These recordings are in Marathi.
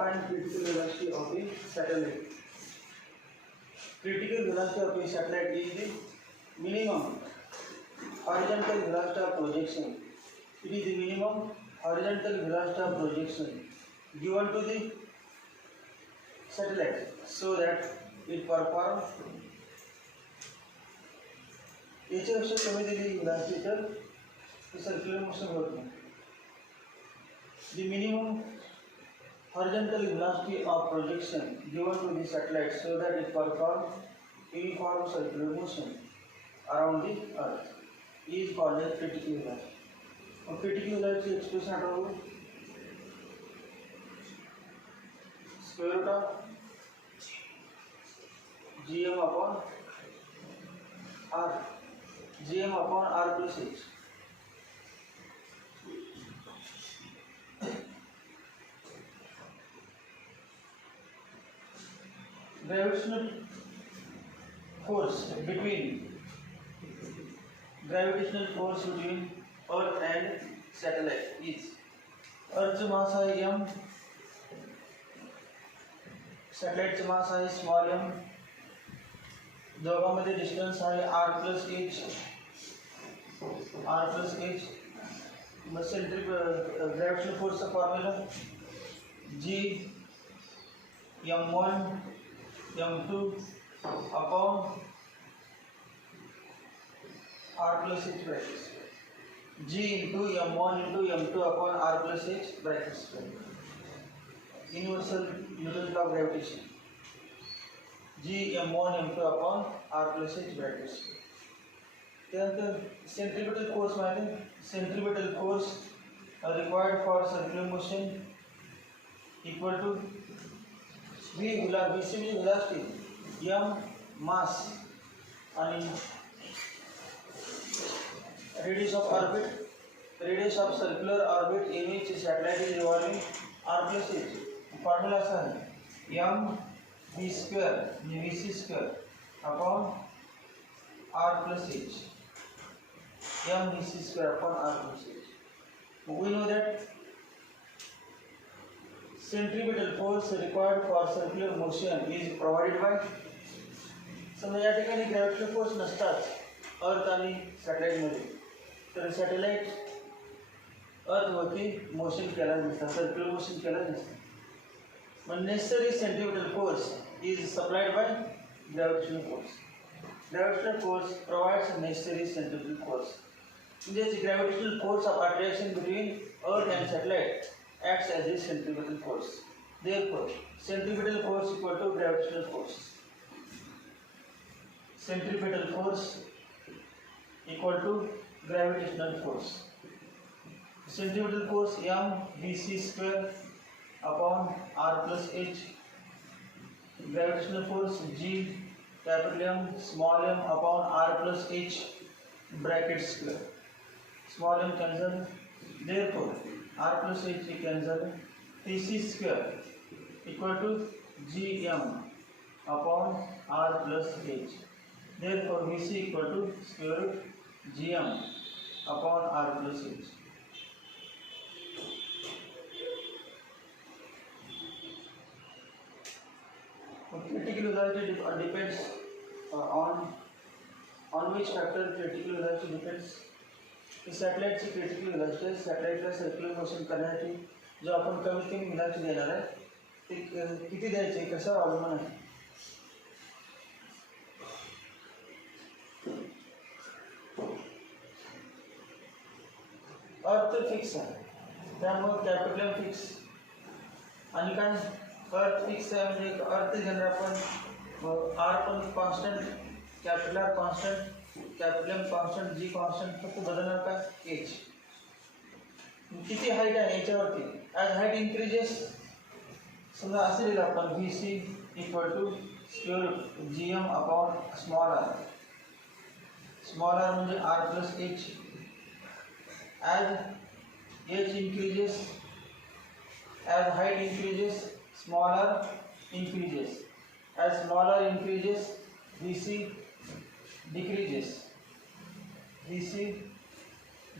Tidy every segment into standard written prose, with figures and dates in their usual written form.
find critical velocity of a satellite. Critical velocity of a satellite is the minimum horizontal velocity of projection. It is the minimum horizontal velocity of projection given to the satellite so that it performs. याच्यापेक्षा कमी दिली velocity तर circular motion होत नाही. The minimum horizontal velocity of projection given to the satellite so that it performs uniform circular motion around the earth is called as critical velocity. और critical velocity expression आता होगा square root of gm upon r, gm upon r plus h. Gravitational force between Earth and satellite is Earth's mass है m, satellite's mass है small m, दोघांमध्ये distance आहे r plus h. मग gravitational force चा formula g m1 m2 upon r plus h brackets. G into m1 into m2 upon r plus h brackets. Universal Newton's law of gravitation. G m1 m2 upon r plus h brackets. त्यानंतर centripetal force माहिती आहे. Centripetal force required for circular motion equal to v velocity, m mass and radius of orbit, radius of circular orbit in which satellite is revolving r plus h. Formula असा आहे m v square vc square upon r plus h. m vc square upon r plus h. We know that centripetal force required for circular motion is provided by. समजा या ठिकाणी ग्रॅव्हिटेशनल फोर्स नसतात अर्थ आणि सॅटेलाइट मध्ये, तर सॅटेलाइट अर्थ वरती मोशन केला नसता, सर्क्युलर मोशन केला नसता. पण necessary centripetal force is supplied by gravitational force. Gravitational force provides necessary centripetal force. म्हणजे gravitational force of attraction between earth and satellite acts as a centripetal force. Therefore, centripetal force equal to gravitational force. Centripetal force equal to gravitational force. Centripetal force m vc square upon r plus h. Gravitational force g capital M small m upon r plus h bracket square. Small m cancel. Therefore, r plus h cancel. Vc square equal to gm upon r plus h. Therefore, Vc equal to square root gm upon r plus h. Critical velocity depends on which factor critical velocity depends. सॅटेलाइटची क्रिटिकल वेलोसिटी, सॅटेलाइटला सर्क्युलर मोशन करण्यासाठी जो आपण कमीत कमी वेलोसिटी देणार आहे ते किती द्यायचे कशावर अवलंबून आहे. अर्थ फिक्स आहे त्यामुळे कॅपिटल एम फिक्स आणि काय अर्थ फिक्स आहे म्हणजे अर्थ घेणार आपण आर पण constant, capital R constant, capital M constant, G constant फक्त बदलणार का एच. किती हाईट आहे याच्यावरती. ॲज हाईट इन्क्रीजेस समजा असे लिहिलं आपण V C equal to square root G M upon small R. Small R म्हणजे R plus H. As H increases, as height increases small R increases. As small R increases V C decreases. Vc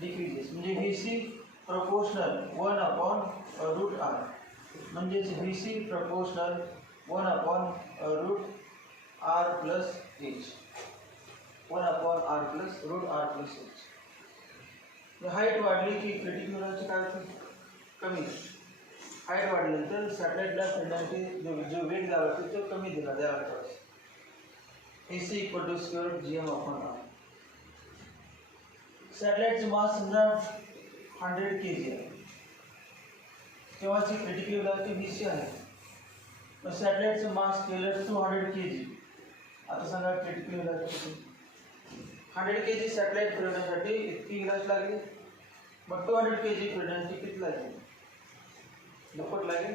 decreases म्हणजे Vc proportional 1 upon root r. म्हणजेच VC proportional 1/√r plus h, 1/r plus √r plus h. Height वाढली की क्रिटिकल व्हॅल्यूची काय होते? कमी. हाईट वाढल्यानंतर सॅटेलाइटला फिरण्याचे जो वेग द्यावा लागतो तो कमी द्यावा लागतो. AC equal to square root GM/r. सॅटेलाइटचं मास समजा 100 kg आहे, तेव्हाची क्रिटिकल व्हॅल्यू VC आहे. मग सॅटेलाइटचं मास केलं 200 kg. आता सांगा क्रिटिकल व्हॅल्यू किती? 100 kg सॅटेलाइट फिरवण्यासाठी इतकी ग्लास लागेल. मग 200 kg फिरण्यासाठी किती लागेल? दुप्पट लागेल.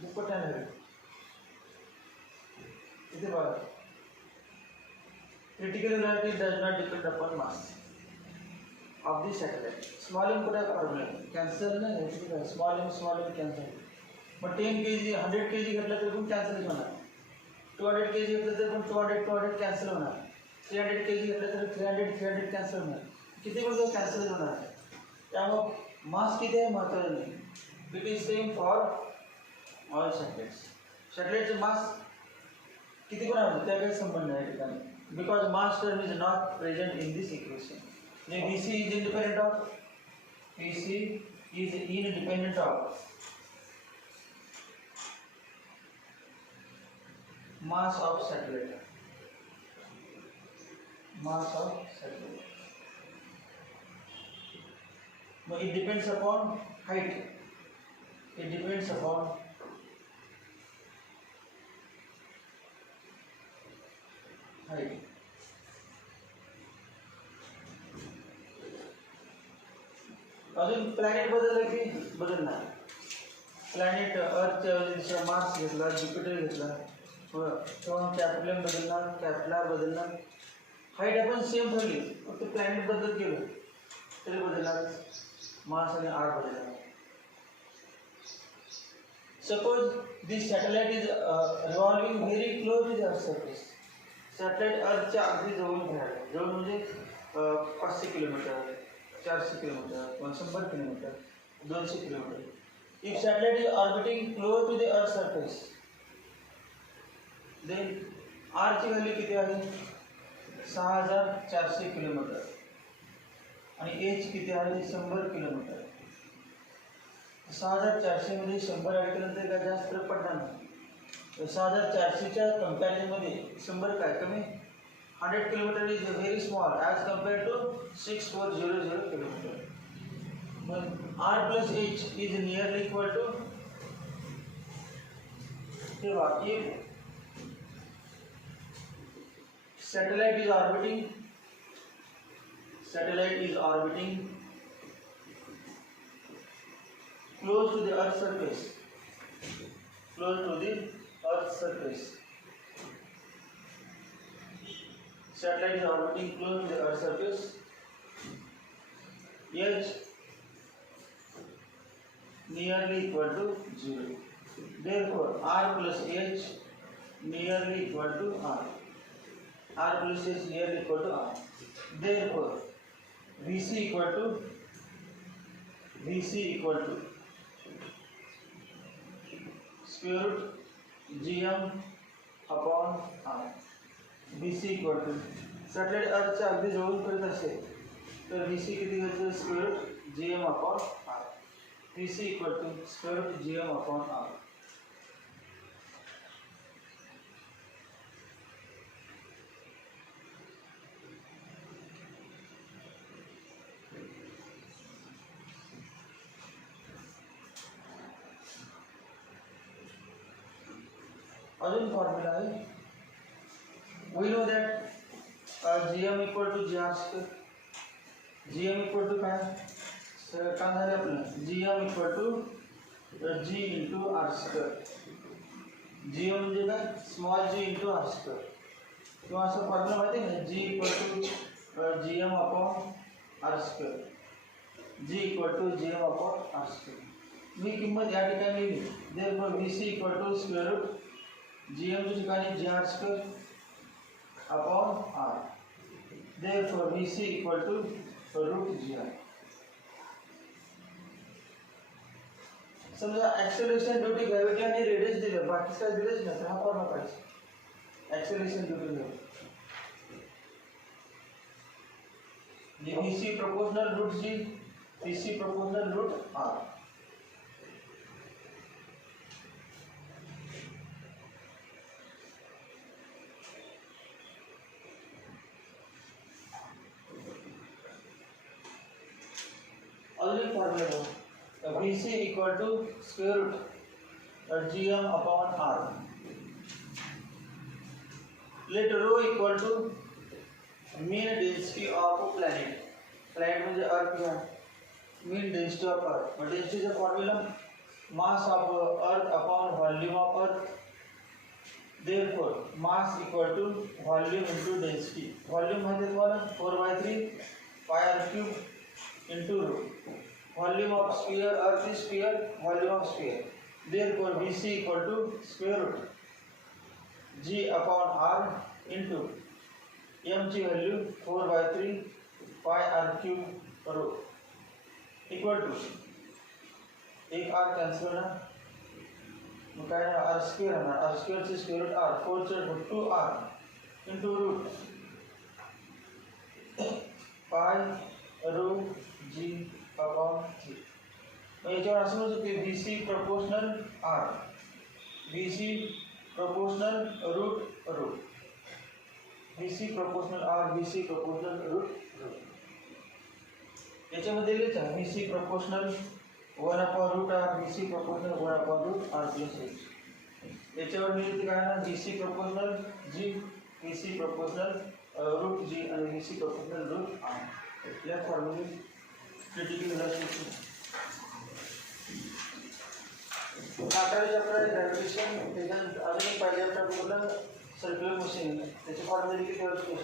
दुप्पट लागेल. इथे बघा, critical velocity does not depend upon mass of the satellite. Small m कुठे फॉर्म्युला कॅन्सल नाही, स्मॉल m कॅन्सल. मग 10 kg 100 kg घेतलं तर पण कॅन्सल होणार. 200 kg घेतलं तर पण 200 कॅन्सल होणार. 300 kg घेतलं तर 300 कॅन्सल होणार. किती पण कॅन्सल होणार. त्यामुळे मास किती आहे महत्त्वाचं नाही. It is same for all satellites. सॅटेलाइटचं मास किती पण आहे त्या काही संबंध नाही ठिकाणी. Because mass term is not present in this equation. VC is independent of mass of satellite. Mass of satellite. No, it depends upon height. It depends upon height. अजून प्लॅनेट बदललं की बदलणार. प्लॅनेट अर्थच्या मार्स घेतला, ज्युपिटर घेतला, किंवा कॅप्लर बदलणार, कॅप्लर बदलणार. हाईट आपण सेम ठेवली, फक्त प्लॅनेट बदल केलं तरी बदलणार. मार्स आणि आर बदलणार. Suppose this satellite is revolving very close to the earth surface. Satellite अर्थच्या अगदी जवळ फिरायला, जवळ म्हणजे 500 kilometre, 400 kilometre, 100 kilometre, 200 kilometre. If satellite is orbiting close to the earth surface, then R ची व्हॅल्यू किती आहे? 6400 किलोमीटर आणि H किती आहे? 100 किलोमीटर. 6400 मध्ये 100 ऍड केल्यानंतर काय जास्त फरक पडणार नाही. 6400च्या कंपॅरिझनमध्ये 100 काय कमी. 100 kilometer is very small as compared to 6400 kilometer. But R plus H is nearly equal to, if satellite is orbiting close to the earth surface, satellite is orbiting close to the earth surface, H nearly equal to 0. Therefore R plus H nearly equal to R. R plus H nearly equal to R. Therefore VC equal to square root GM upon R. VC equal to सॅटेलाइट अर्थच्या अगदी जवळून करत असेल तर VC किती घ्यायचं? Square root GM upon R. VC equal to square root GM upon R. अजून फॉर्म्युला आहे. We know that GM equal to GR square. GM equal to काय? काय झालं आपलं? GM equal to G into R square. GM म्हणजे काय? Small g into R square. किंवा असं फॉर्म्युला माहिती आहे ना? G equal to GM upon R square. G equal to GM upon R square. मी किंमत या ठिकाणी लिहिली. Therefore VC equal to square root GM च्या ठिकाणी GR square upon R. Therefore VC equal to root GR. समजा ऍक्सेलरेशन ड्यू टू ग्रॅव्हिटी आणि रेडियस दिलं, बाकी काय दिलंच नाही, तर हा फॉर्म्युला पाहिजे acceleration due to gravity. VC proportional root G, PC proportional root R. Other formula VC equal to square root GM upon R. Let rho equal to mean density of planet. Planet म्हणजे अर्थ घ्या. Mean density of Earth. But density is a formula. Mass of Earth upon volume of Earth. Therefore, mass equal to volume into density. Volume म्हणजे तुम्हाला 4/3 pi r cube into rho. Volume of sphere, Earth is sphere, volume of sphere. Therefore, VC equal to square root G upon R into m ची value 4/3 pi r cube rho equal to एक r कॅन्सल होणार, मग काय r स्क्वेअर होणार, r स्क्वेअर चे स्क्वेअर रूट r, 4 चे route 2r into root pi rho g upon 3. मग याच्यावर असं म्हणू शकते VC proportional r, VC proportional root rho, VC proportional r, VC proportional root rho. याच्यामध्ये लिहायचं VC proportional 1 upon root r, VC proportional 1 upon root r plus h. याच्यावर लिहिते काय ना VC proportional g, VC proportional root g आणि VC proportional root r. या फॉर्म्युले क्रिटिकल व्हेलॉसिटी. आता चॅप्टर ग्रॅव्हिटेशन, त्याच्यानंतर अजून एक पाहिजे चॅप्टर बोलला सर्क्युलर मोशन. त्याचे फॉर्म्युले किती होते,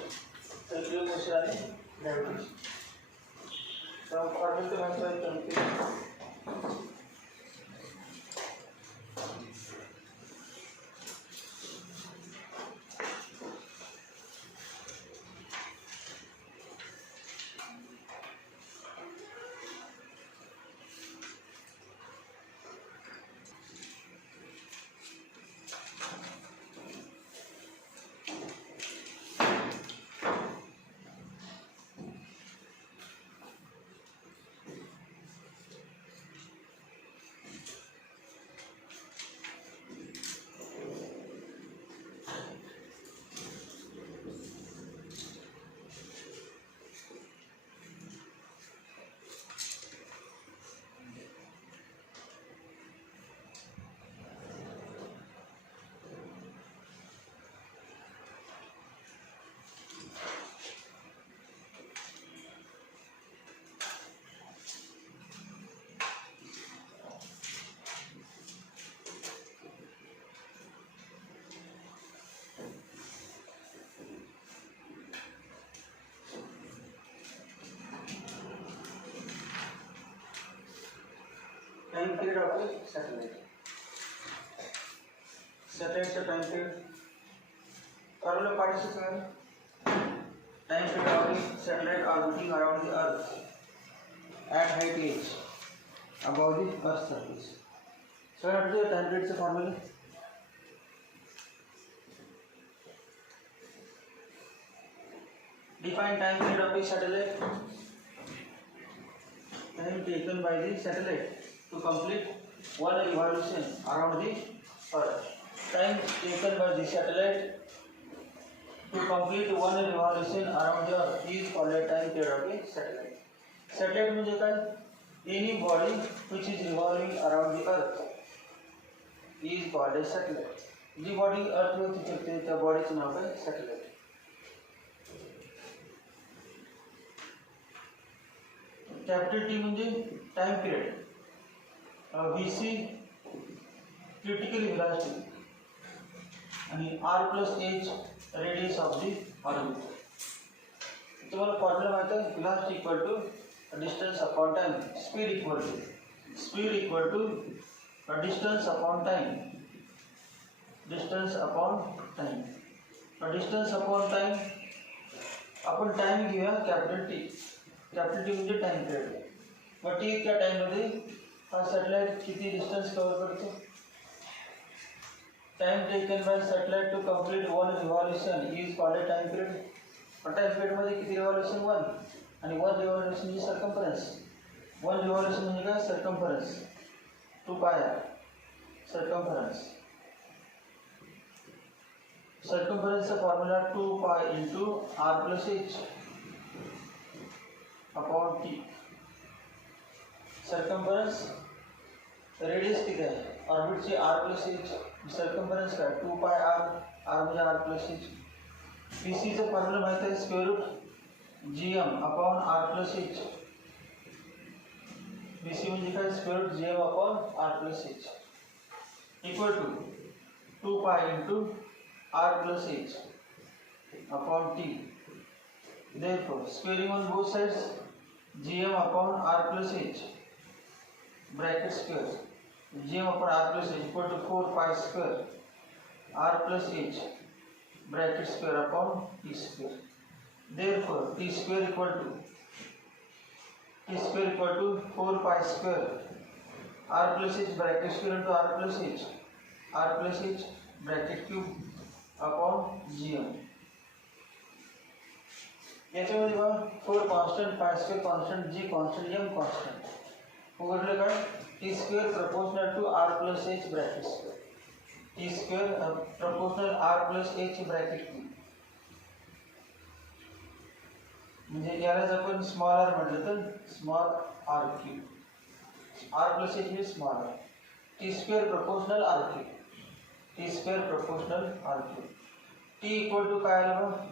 सर्क्युलर मोशन आणि ग्रॅव्हिटेशन. तर फॉर्म्युले तर माहिती आहे. Time period of satellite. Satellite का time period formula participate. Time period of satellite orbiting around the earth at height h above the earth surface. So what is the time period say formula? Define time period of a satellite. Time taken by the satellite to complete one revolution around the Earth. Time taken by the satellite to complete one revolution around the Earth is called a time period of a satellite. Satellite म्हणजे काय? Any body which is revolving around the Earth is called a satellite. जी बॉडी अर्थ वरती फिरते त्या बॉडीचं नाव आहे सॅटेलाइट. कॅपिटल टी म्हणजे time period, VC critical velocity आणि R plus H radius of the orbit. तुम्हाला फॉर्म्युला माहिती आहे, velocity equal to distance upon time, speed equal to distance upon time, distance upon time. Distance upon time आपण टाइम घेऊया कॅपिटल टी. कॅपिटल टी म्हणजे टाइम पिरियड. मग टी इतक्या टाइममध्ये हा सॅटेलाइट किती डिस्टन्स कव्हर करतो? Time taken by satellite to complete one revolution is called time period. Time period मध्ये किती रिव्हॉल्यूशन? 1. आणि 1 रिव्हॉल्यूशन म्हणजे सर्कम्फरन्स. 1 रिव्हॉल्यूशन म्हणजे काय? सर्कम्फरन्स. 2 पाय circumference. सर्कम्फरन्सचा formula 2 pi into R plus H upon T. Circumference radius किती आहे? ऑर्बिटची आर प्लस एच. सर्कम्फरन्स काय? 2 पाय आर. आर म्हणजे आर प्लस एच. पी सीचं फॉर्म्युला माहिती आहे? Square root G M upon R plus H. P C म्हणजे काय? Square root G M upon R plus H equal to 2 pi into R plus H upon T. Therefore, squaring on both sides, gm upon r plus h bracket square gm upon r plus h equal to 4 pi square r plus h bracket square upon t square. Therefore, t square equal to 4 pi square r plus h bracket square into r plus h bracket cube upon gm. याच्यामध्ये बघा 4 constant, pi square constant, G constant, M constant. उघडलं काय? T square proportional to R plus H bracket square. T square proportional R plus H bracket cube. म्हणजे यालाच आपण स्मॉल आर म्हटलं तर small R cube. R plus H म्हणजे small R. T square proportional R cube. T square proportional R cube. T equal to काय आलं बघ?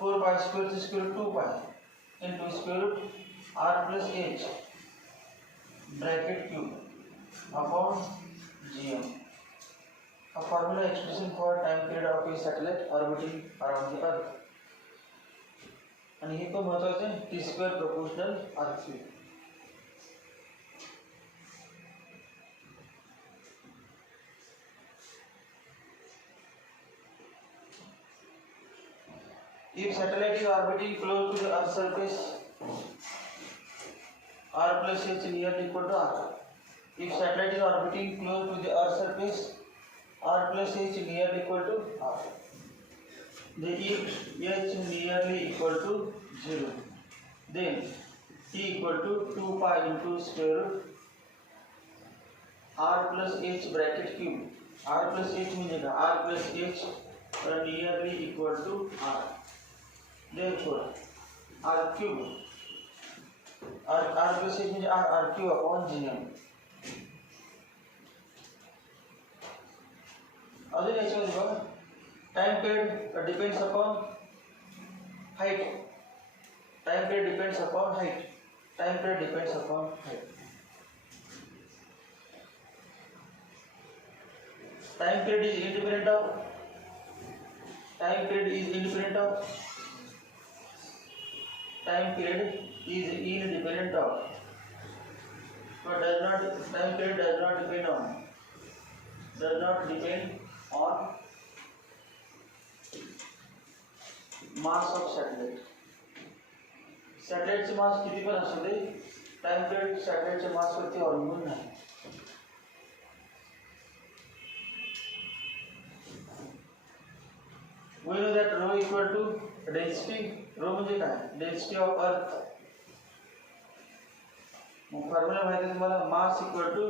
4 pi square is equal to 2 pi into square root r plus h bracket cube upon gm. A formula expression for time period of a satellite orbiting around the earth. आणि हे पण महत्वाचे आहे, T square proportional R cube. If satellite is orbiting close to the Earth's surface, r plus h nearly equal to r. If satellite is orbiting close to the Earth's surface, r plus h nearly equal to r. The h nearly equal to 0. Then t equal to 2 pi into square root r plus h bracket cube. r plus h म्हणजे काय? r plus h nearly equal to r. Therefore, r cube r plus h म्हणजे r cube upon gm. अजून याच्यामध्ये बघा, time period depends upon height. Time period depends upon height. Time period depends upon height. Time period is independent of time period is independent of time period is independent of but does not time period does not depend on mass of satellite. सॅटेलाइटचे मास किती पण असू दे, टाइम पिरियड सॅटेलाइटच्या मास वरती अवलंबून नाही. We know that rho equal to density. Rho म्हणजे काय? Density of Earth. मग फॉर्म्युला माहिती आहे तुम्हाला? Mass equal to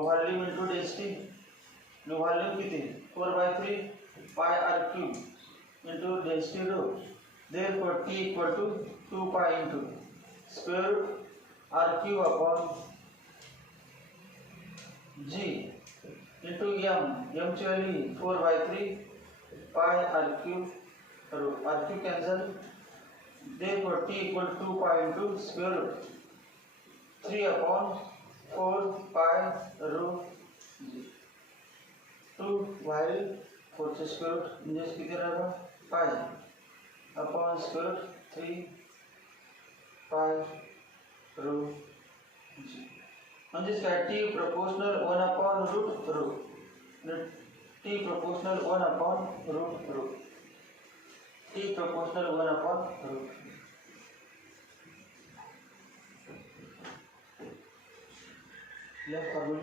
volume into density. Volume किती? 4/3 pi R cube into density rho. Therefore T equal to 2 pi into square root r cube upon g into m. M ची value 4/3 pi r cube root. R cube cancel. Therefore T equal to 2 pi into square root 3 upon 4 pi root g. 2 while 4 चे square root म्हणजे किती राहणार? pi upon square root 3 pi root g. म्हणजेच काय? T proportional 1 upon root rho. T proportional 1 upon root rho. T proportional 1 upon root. left formula.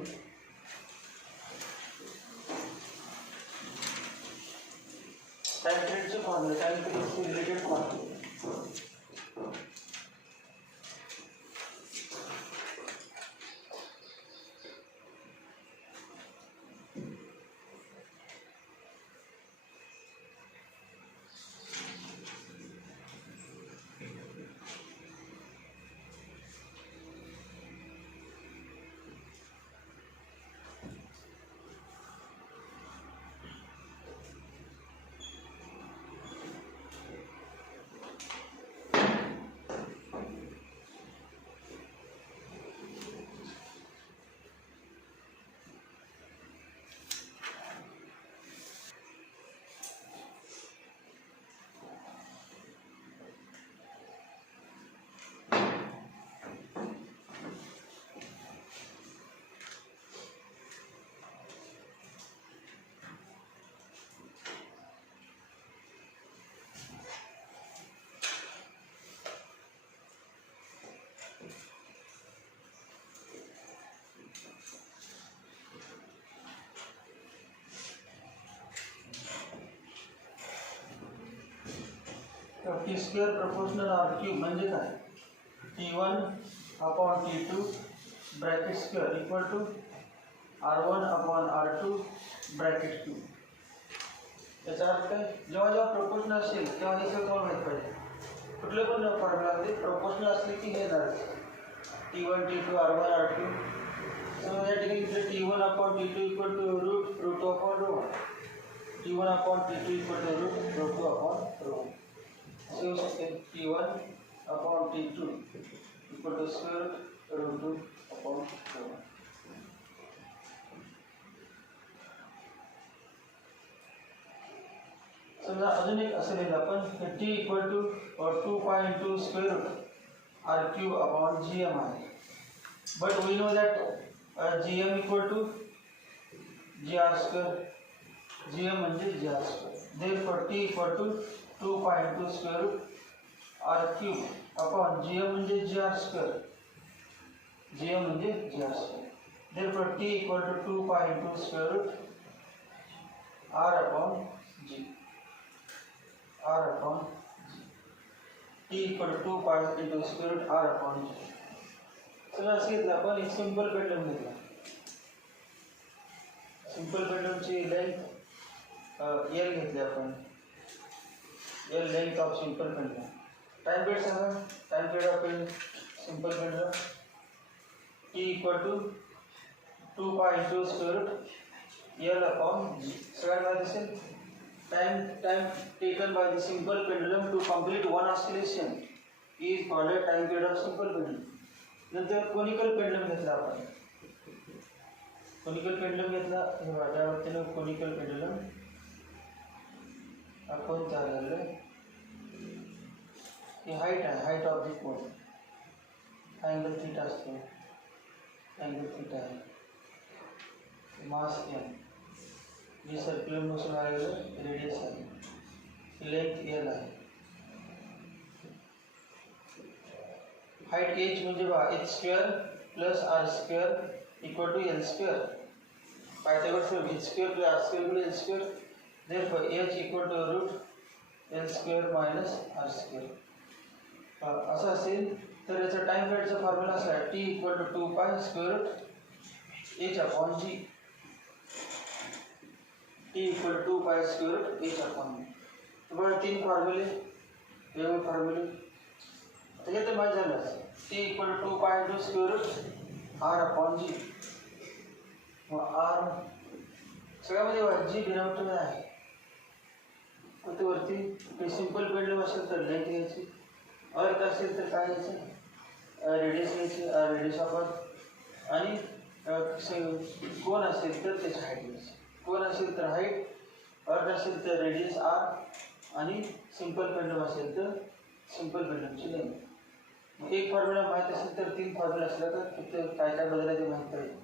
Time period चे formula, time period से related formula. T square proportional R cube म्हणजे काय T1 upon T2 bracket square equal to R1 upon R2 bracket cube. याचा अर्थ काय जेव्हा जेव्हा प्रपोर्शनल असेल तेव्हा हे सगळं माहित पाहिजे. कुठले पण फॉर्म्युला मध्ये प्रपोर्शनल असले की हे येणार T1 T2 R1 R2. So या ठिकाणी T1 upon T2 equal to root upon rho. T1 upon T2 equal to root 2 upon rho. So T1 upon T2 equal to square root 2 upon 4. समजा अजून एक असं लिहिलं आपण T equal to 2 pi into square root R cube upon GM आहे. But we know that GM equal to GR square. GM म्हणजे GR square. Therefore T equal to 2 pi into square root R cube upon GM म्हणजे GR square. GM म्हणजे GR square. Therefore T equal to 2 pi into square root R upon G. R upon G. T equal to 2 pi into square root R upon G. चला असे घेतलं आपण एक सिंपल पेंडुलम घेतला. सिंपल पेंडुलमची लेंथ L घेतली आपण. L length of simple pendulum. Time period सांगा. Time period of simple pendulum T equal to 2 pi into square root L upon G. सगळ्यांना दिसेल. Time taken by the simple pendulum to complete one oscillation is called a time period of simple pendulum. नंतर conical pendulum घेतला आपण. conical pendulum घेतला हे वाट्यावरती conical pendulum आपण चालले ही हाईट आहे. Height of the cone angle theta असतो. अँगल थीटा आहे. मास m जी सर्क्युलर मोशन आलेलं रेडियस आहे. लेंथ l आहे. हाईट h म्हणजे बघा h square plus r square equal to l square. Pythagoras h square plus r square equal l square. Therefore h equal to root l square minus r square. असं असेल तर याचा टाइम पिरियडचा फॉर्म्युला असा आहे T equal to 2 pi square root h upon G. T equal to 2 pi square root h upon G. तुम्हाला तीन फॉर्म्युले वेगवेगळे फॉर्म्युले त्याच्यात माहिती झालं. T equal to 2 pi into square root r upon G. r सगळ्यामध्ये G डिनॉमिनेटर आहे. ते वरती सिंपल पेंडुलम असेल तर लेंथ घ्यायची. अर्थ असेल तर काय घ्यायचं रेडियस घ्यायची. Radius of earth. आणि कोन असेल तर त्याची हाईट घ्यायची. कोन असेल तर हाईट. अर्थ असेल तर रेडियस r. आणि सिंपल पेंडुलम असेल तर सिंपल पेंडुलमची लेंथ. एक फॉर्म्युला माहीत असेल तर तीन फॉर्म्युला असला तर फक्त काय काय बदलायचे माहीत पाहिजे.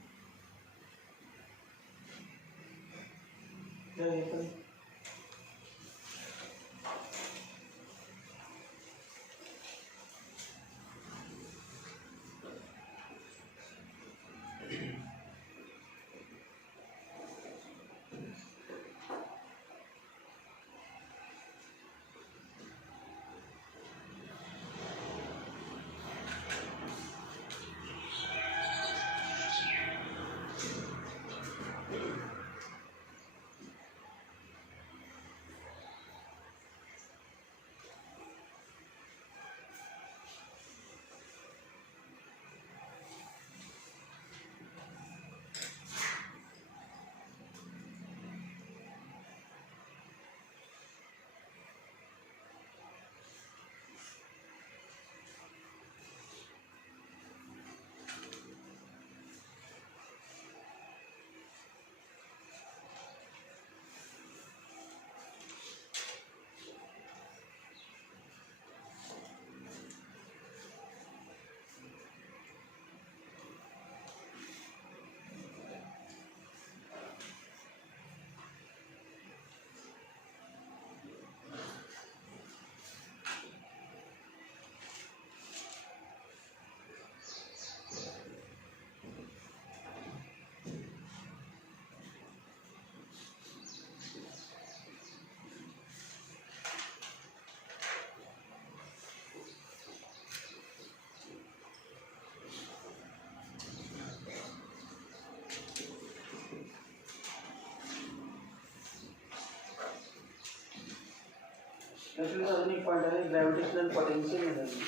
एक्चुअली अजून एक पॉईंट आहे ग्रॅव्हिटेशनल पोटेन्शियल एनर्जी.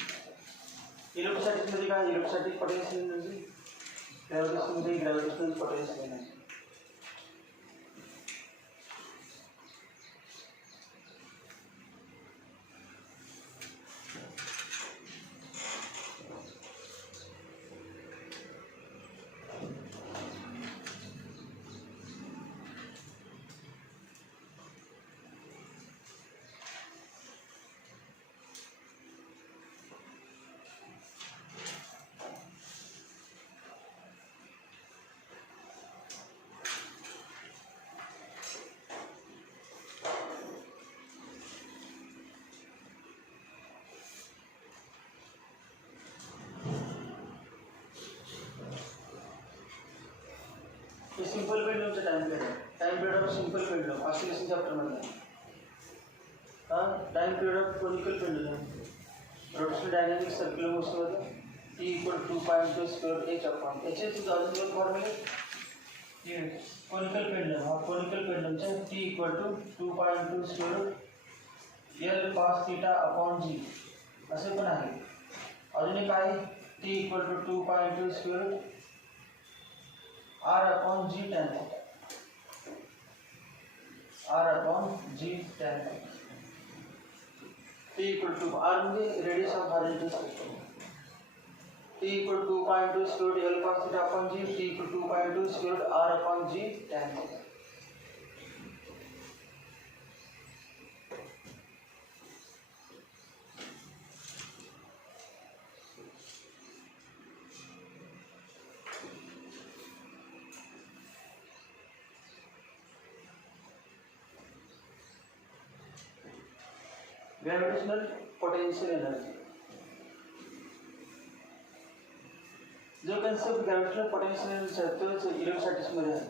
इलेक्ट्रोस्टॅटिक्स मध्ये काय इलेक्ट्रोस्टॅटिक पोटेन्शियल एनर्जी, ग्रॅव्हिटेशन मध्ये ग्रॅव्हिटेशनल पोटेन्शियल एनर्जी. सिंपल पेंडुलमचा time period of simple pendulum oscillation chapter मध्ये. Time period of conical pendulum rotational dynamic circular motion मध्ये T equal to 2 square h upon याचे सुद्धा अजून दोन फॉर्म्युले. कोनिकल पेंडुलम हा conical पेंडुलमचा T equal to 2 square L cos theta upon G असे पण आहे. अजून एक आहे T equal to 2 square R upon G tan theta. R upon G tan theta. T equal to R म्हणजे radius of horizontal spectrum. T equal to 2 square L cos theta upon G. T equal to 2 square R upon G tan theta. Gravitational potential energy. जो कन्सेप्ट ग्रॅव्हिटेशनल पोटेन्शियल एनर्जी आहे तोच इलेक्ट्रोस्टॅटिक्स मध्ये आहे.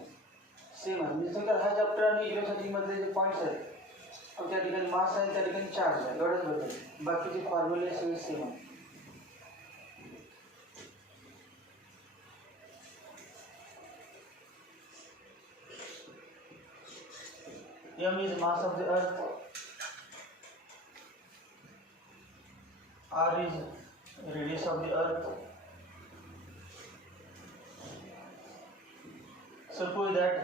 सेम आहे. म्हणजे समजा हा चॅप्टर आणि इलेक्ट्रोस्टॅटिक्स मधले जे पॉईंट्स आहेत त्या ठिकाणी मास आहे त्या ठिकाणी चार्ज आहे एवढंच बदल. बाकीचे फॉर्म्युले सगळे सेम आहे. M is mass of the earth. R is radius of the earth. Suppose that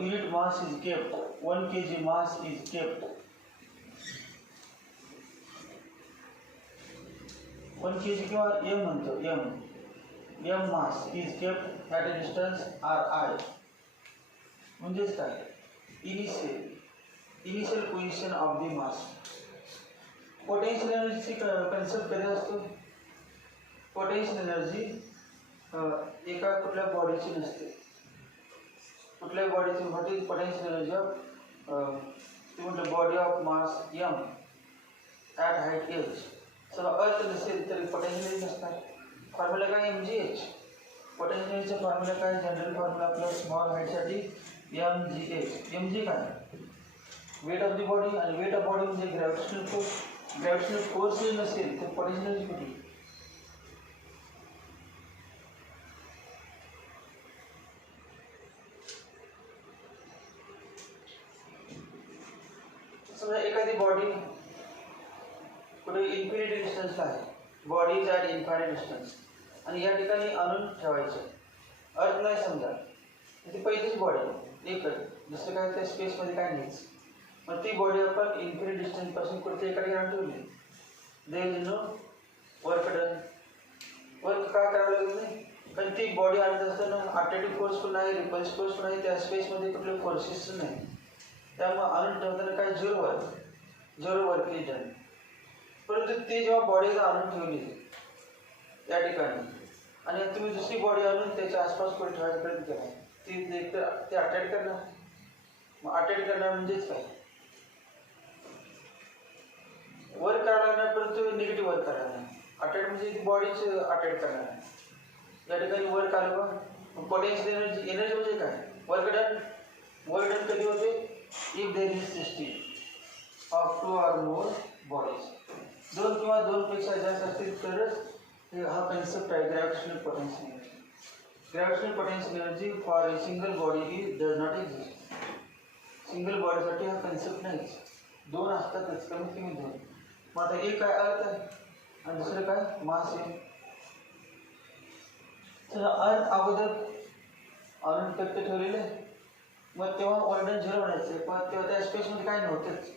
unit mass is kept, 1 kg mass is kept. 1 kg किंवा M म्हणतो M mass is kept at a distance Ri. म्हणजेच काय initial position of the mass. Potential एनर्जीची कन्सेप्ट कधी असतो. पोटेन्शियल एनर्जी एका कुठल्या बॉडीची नसते. कुठल्या बॉडीची what is potential energy of ते म्हटलं body of mass M at height H. चला अर्थ नसेल तरी पोटेन्शियल एनर्जी नसणार. फॉर्म्युला काय mgh. पोटेन्शियल एनर्जीचा फॉर्म्युला काय जनरल फॉर्म्युला आपल्या स्मॉल हाईटसाठी mgh. mg काय वेट ऑफ द बॉडी आणि वेट ऑफ बॉडी म्हणजे ग्रॅव्हिटेशनल फोर्स. ग्रॅव्हिटेशनल फोर्स नसेल तर पोटेन्शियल एनर्जी कुठे. समजा एखादी बॉडी कुठे इन्फिनिटी डिस्टन्सला आहे. Body is at infinite distance आणि या ठिकाणी आणून ठेवायचं. अर्थ नाही समजा ती पहिलीच बॉडी एकच दुसरं काय त्या स्पेसमध्ये काय नाहीच. मग ती बॉडी आपण इन्फिनिट डिस्टन्स पासून कुठे एका ठिकाणी ठेवली. There is no work done. Work का करावं लागत नाही कारण ती बॉडी आणत असताना अट्रॅक्टिव्ह फोर्स पण नाही रिपल्सिव्ह फोर्स पण नाही. त्या स्पेसमध्ये कुठले फोर्सेस नाही. त्यामुळे आणून ठेवताना काय झिरो वर्क इज डन. परंतु ती जेव्हा बॉडीला आणून ठेवली त्या ठिकाणी आणि तुम्ही दुसरी बॉडी आणून त्याच्या आसपास कुठे ठेवायचा प्रयत्न केला ती एकतर ते अट्रॅक्ट करणार. मग अट्रॅक्ट करणार म्हणजेच काय वर्क करायला लागणार परंतु निगेटिव्ह वर्क करायला नाही. अट्रॅक्ट म्हणजे बॉडीच अट्रॅक्ट करणार आहे. या ठिकाणी वर्क आलं बघ. पोटेन्शियल एनर्जी म्हणजे काय वर्क डन कधी होते if there is system of 2 or more bodies. 2 किंवा 2 पेक्षा जास्त असतील तरच हा कन्सेप्ट आहे gravitational potential energy. Gravitational potential energy for a single body does not exist. Single बॉडीसाठी हा कन्सेप्ट नाहीच. दोन असतातच, कमीत कमी दोन. मग आता एक काय अर्थ आहे आणि दुसरं काय मास आहे. तर अर्थ अगोदर आणून टक्के ठेवलेले, मग तेव्हा ऑर्डर झिरो म्हणायचं, पण तेव्हा त्या स्पेसमध्ये काय नव्हतंच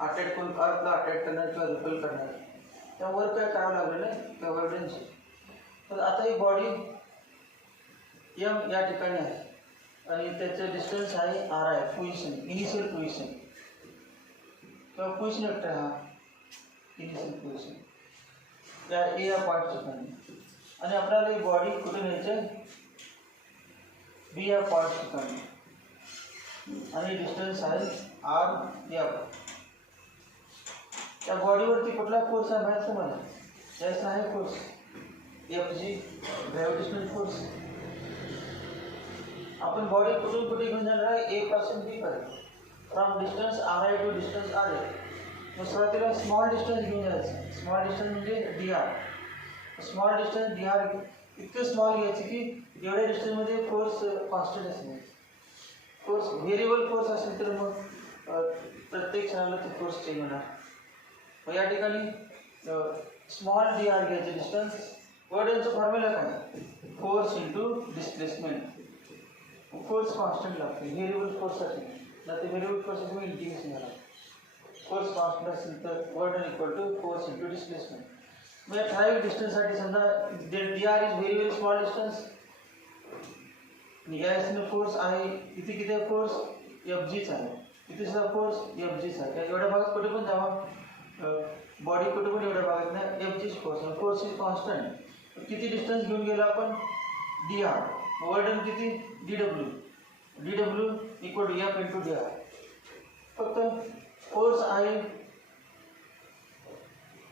अटॅक करून अर्थला अटॅक करणार किंवा रिपेल करणार. त्यावर काय करावं लागलं नाही त्या ऑर्डरची. तर आता ही बॉडी एम या ठिकाणी आहे आणि त्याचं डिस्टन्स आहे आर आहे, पोझिशन इनिशियल पोझिशन किंवा पोझिशन वेक्टर हा इनिशियल पोझिशन या ए या पॉईंट ठिकाणी. आणि आपल्याला ही बॉडी कुठून न्यायचं बी या पॉईंट ठिकाणी आणि डिस्टन्स आहे आर या. त्या बॉडीवरती कुठला फोर्स आहे माहीत तुम्हाला? याचा आहे force F G, gravitational force. आपण बॉडी कुठून कुठे घेऊन जाणार आहे? ए पासून बी पर्यंत, from distance R I to distance R A. मग सुरुवातीला स्मॉल डिस्टन्स घेऊन जायचं. स्मॉल डिस्टन्स म्हणजे D R. Small distance D R इतकं स्मॉल घ्यायचं की एवढ्या डिस्टन्समध्ये फोर्स कॉन्स्टंट असेल. फोर्स व्हेरिएबल फोर्स असेल तर मग प्रत्येक क्षणाला ते फोर्स चेंज होणार. मग या ठिकाणी स्मॉल डी आर घ्यायचे डिस्टन्स. वर्डनचं फॉर्म्युला काय? Force into displacement. Force constant लागते व्हेरिएबल फोर्ससाठी, ना ते व्हेरिएबल फोर्ससाठी मग इंटिग्रेशन झाला. फोर्स कॉन्स्टंट असेल तर work done equal to force into displacement. मग या ठराविक डिस्टन्ससाठी समजा D R is very very small distance. या फोर्स आहे इथे किती आहे? फोर्स एफ जीच आहे. इथे सुद्धा फोर्स एफ जीच आहे. एवढ्या भागात कुठे पण जावा, बॉडी कुठे पण एवढ्या भागात नाही, एफ जीच फोर्स आहे. Force is constant. किती डिस्टन्स घेऊन गेलो आपण? D R. वर्डन किती? D W. D W equal to F into D R. फक्त फोर्स आहे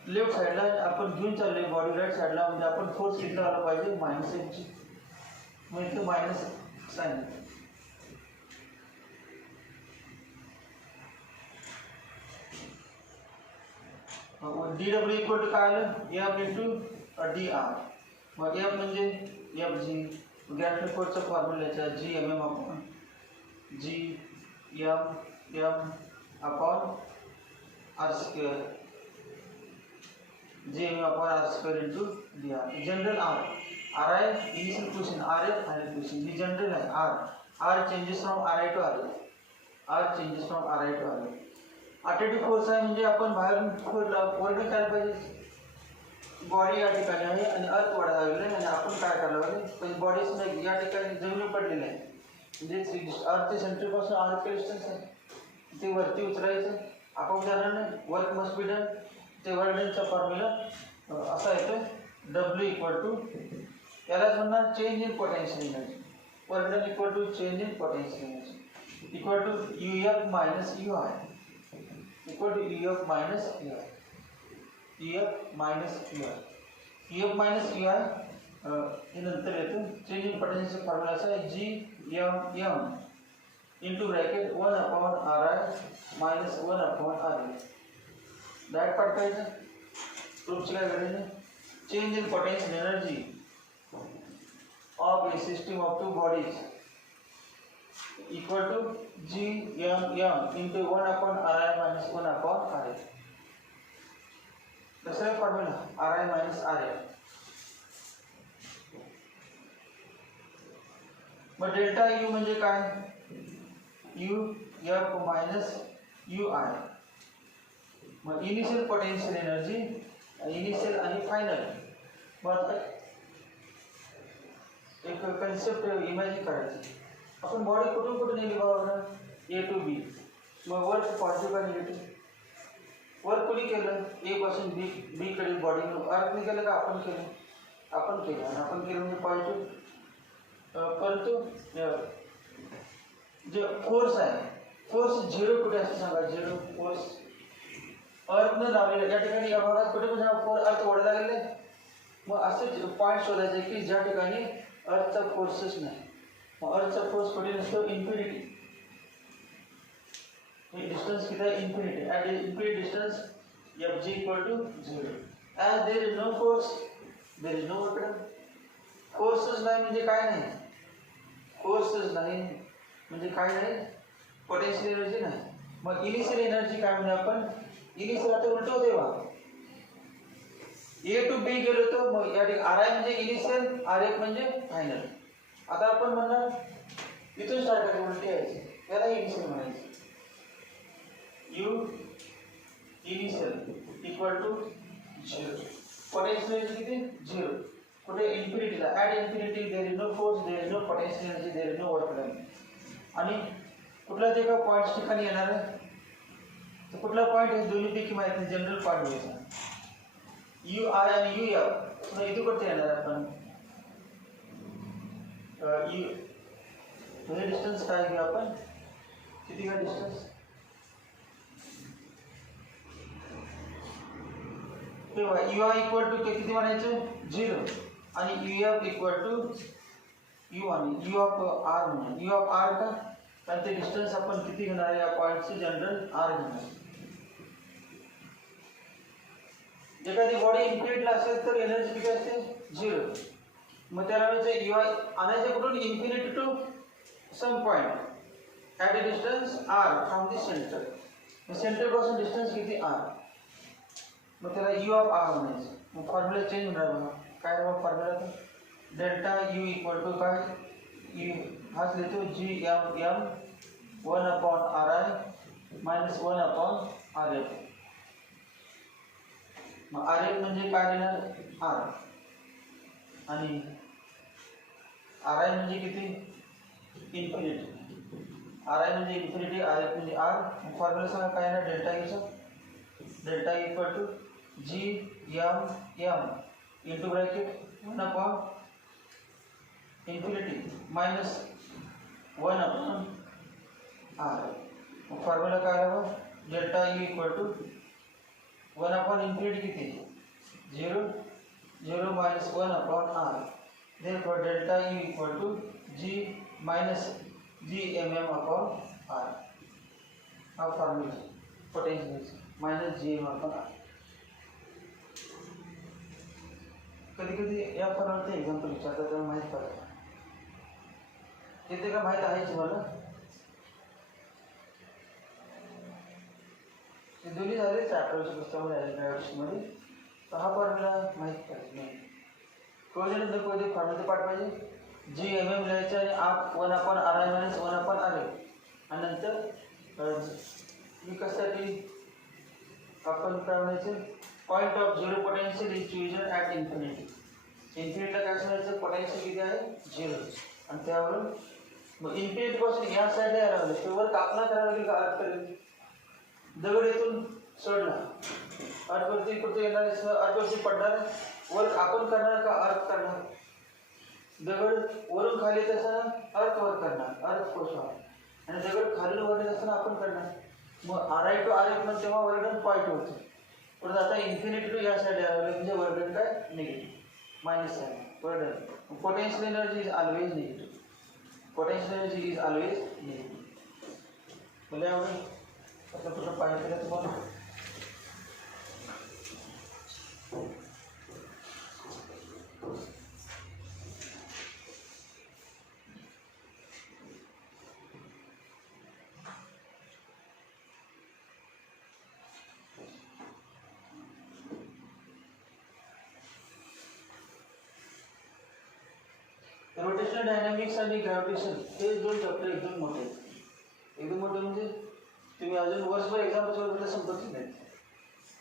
लेफ्ट साईडला, आपण घेऊन चाललोय बॉडी राईट साईडला, म्हणजे आपण फोर्स किती आला पाहिजे? Minus F G. मग इथं minus sign. D W equal to काय आलं? F into D R. मग एफ म्हणजे एफ जी. ग्रॅव्हिटेशनल फोर्सचा formula G M M upon G M M upon R square. G M M upon R square into D R. General R. R I initial position, R F final position. ही जनरल आहे R. R changes from R I to R A. R changes from R I to R A. Attractive force आहे म्हणजे आपण बाहेरून वर्णन करायला पाहिजे. बॉडी या ठिकाणी आहे आणि अर्थ वाढायला लागले आणि आपण काय करायला पाहिजे? पण बॉडीच नाही या ठिकाणी जमिनी पडलेली आहे, म्हणजे अर्थ सेंटरपासून अर्थ डिस्टन्स आहे, ते वरती उचलायचं. आपण जाणार नाही. Work must be done. ते वर्डनचा फॉर्म्युला असा येतो डब्ल्यू इक्वल टू, यालाच म्हणणार change in potential energy. Work done equal to change in potential energy equal to U F minus U I. Equal to U F minus U I. U F minus U I. U F minus U I हे नंतर येतो. चेंज इन पोटेन्शियल फॉर्म्युला असा आहे G M M into bracket 1 upon R I minus 1 upon R A. Direct पटकायचं. प्रूफची काय करायचं? Change in potential energy of a system of two bodies equal to G M M into 1 upon R I minus 1 upon R A. The same formula R I minus R A. मग डेल्टा U म्हणजे काय? U F minus U I. मग इनिशियल पोटेन्शियल एनर्जी, इनिशियल आणि फायनल. मग एक कन्सेप्ट इमॅजिन करायची. आपण बॉडी कुठून कुठे नेली बघा? ए टू बी. मग वर्क पॉझिटिव्ह का निगेटिव्ह? वर्क कोणी केलं? ए पासून बी कडे बॉडीने अर्थने केलं का आपण केलं? आपण केलं. आणि आपण केलं म्हणजे पॉझिटिव्ह. परंतु जे फोर्स आहे, फोर्स झिरो कुठे असते सांगा? झिरो फोर्स अर्थनं लावलेलं. या ठिकाणी या भागात कुठे पण अर्थ ओढायला गेले. मग असे पॉईंट शोधायचे की ज्या ठिकाणी अर्थचा फोर्सच नाही. मग अर्थचा फोर्स कुठे नसतो? इन्फिनिटी. डिस्टन्स किती आहे? Infinity. At infinity distance F G equal to 0. As there is no force there is no work done. फोर्सच नाही म्हणजे काय नाही? फोर्सच नाही म्हणजे काय नाही? पोटेन्शियल एनर्जी नाही. मग इनिशियल एनर्जी काय म्हणजे आपण इनिशियल आता उलट होते बा ए टू बी गेलो तर मग या ठिकाणी आर आय म्हणजे इनिशियल आर एफ म्हणजे फायनल. आता आपण म्हणणार इथून स्टार्ट करायचं उलटी यायची याला इनिशियल म्हणायचं. U initial equal to 0. Potential energy किती 0. कुठे इन्फिनिटीला at infinity there is no force there is no potential energy there is no work done. आणि कुठला ते एका पॉईंट ठिकाणी येणार आहे तर कुठला पॉईंट हे दोन्हीपैकी माहिती नाही जनरल पॉईंट घ्यायचा. यू आय आणि यू एफ पुन्हा इथे कुठे येणार आपण यू म्हणजे डिस्टन्स काय घेऊ आपण किती का डिस्टन्स तेव्हा यू आय इक्वल टू किती म्हणायचं 0 आणि U F equal to U आणि यू ऑफ आर म्हणून यू ऑफ आर का कारण ते डिस्टन्स आपण किती घेणार आहे या पॉईंटचे जनरल आर घेणार. एखादी बॉडी इन्फिनिटला असेल तर एनर्जी किती असते 0. मग त्याला म्हणजे यू आय आणायचं कुठून infinity to some point at a distance R from the centre. Centre पासून डिस्टन्स किती आर मग त्याला यू ऑफ आर म्हणायचं. मग फॉर्म्युला चेंज होणार बघा काय बघा फॉर्म्युला तर डेल्टा यू इक्वल टू काय यू हाच लिहितो जी M M 1/RI minus 1/RF. मग आर एफ म्हणजे काय देणार आर आणि आर आय म्हणजे किती इन्फिनिटी. आर आय म्हणजे इन्फिनिटी आर एफ म्हणजे आर. फॉर्म्युला सांगा काय ना डेल्टा घ्यायचं delta equal to G M M into bracket 1/इन्फिनिटी मायनस 1/आर. मग फॉर्म्युला काय आला डेल्टा यू इक्वल टू 1/इन्फिनिटी किती 0 0 मायनस 1/आर. therefore delta u equal to g minus gmm/r. हा फॉर्म्युला पोटेन्शियल मायनस gm/r. कधी कधी या फॉर्म्युलाचे एक्झाम्पल विचारतात तेव्हा माहीत पडतं तिथे का माहीत आहे तुम्हाला ते दोन्ही झालेच 18च्या पुस्तकामध्ये आले ग्रॅव्हिटीमध्ये. तर हा फॉर्म्युला माहीत पाहिजे नाही कोणत्या कोणते फॉर्म्युला पाठ पाहिजे जी एम एम लिहायचं आणि आप 1/RI मायनस 1/RF आणि नंतर विकासासाठी आपण काय म्हणायचं point of zero potential is chosen at infinity. इन्फिनिटीला काय सांगायचं पोटेन्शियल किती आहे 0 आणि त्यावरून मग इन्फिनिटी पासून या साईडला यायला लागलं तेव्हा कापणा करायला लागेल का अर्थ करेल दगड येथून सोडला अर्थवरती कुठे येणार अर्थवरती पडणार वर आपण करणार का अर्थ करणार दगड वरून खाली येत असताना अर्थ वर करणार अर्थ पोचणार आणि दगड खाली वर येत असताना आपण करणार. मग R I to R F म्हणजे तेव्हा वर्गण पॉईंट होतं परत आता इन्फिनिटी टू या साईड यावं म्हणजे वर्गण काय negative minus side work done. Potential energy is always negative potential energy is always negative. म्हणजे आपण आता तुझं पाहिजे केलं तुम्हाला रोटेशनल डायनॅमिक्स आणि ग्रॅव्हिटेशन हे दोन चॅप्टर एकदम मोठे आहेत. एकदम मोठे म्हणजे तुम्ही अजून वर्षभर एक्झाम्पल्स वगैरे संपतच नाहीत.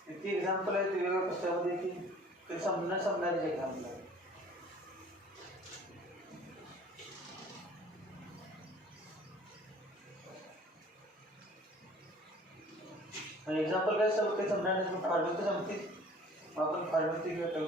इतकी एक्झाम्पल आहेत वेगवेगळ्या पुस्तकामध्ये की ते संपणारे एक्झाम्पल आहे. आणि एक्झाम्पल काय काही संपणार नाही फॉर्म्युला तर संपतील आपण फॉर्म्युला ते घेऊ.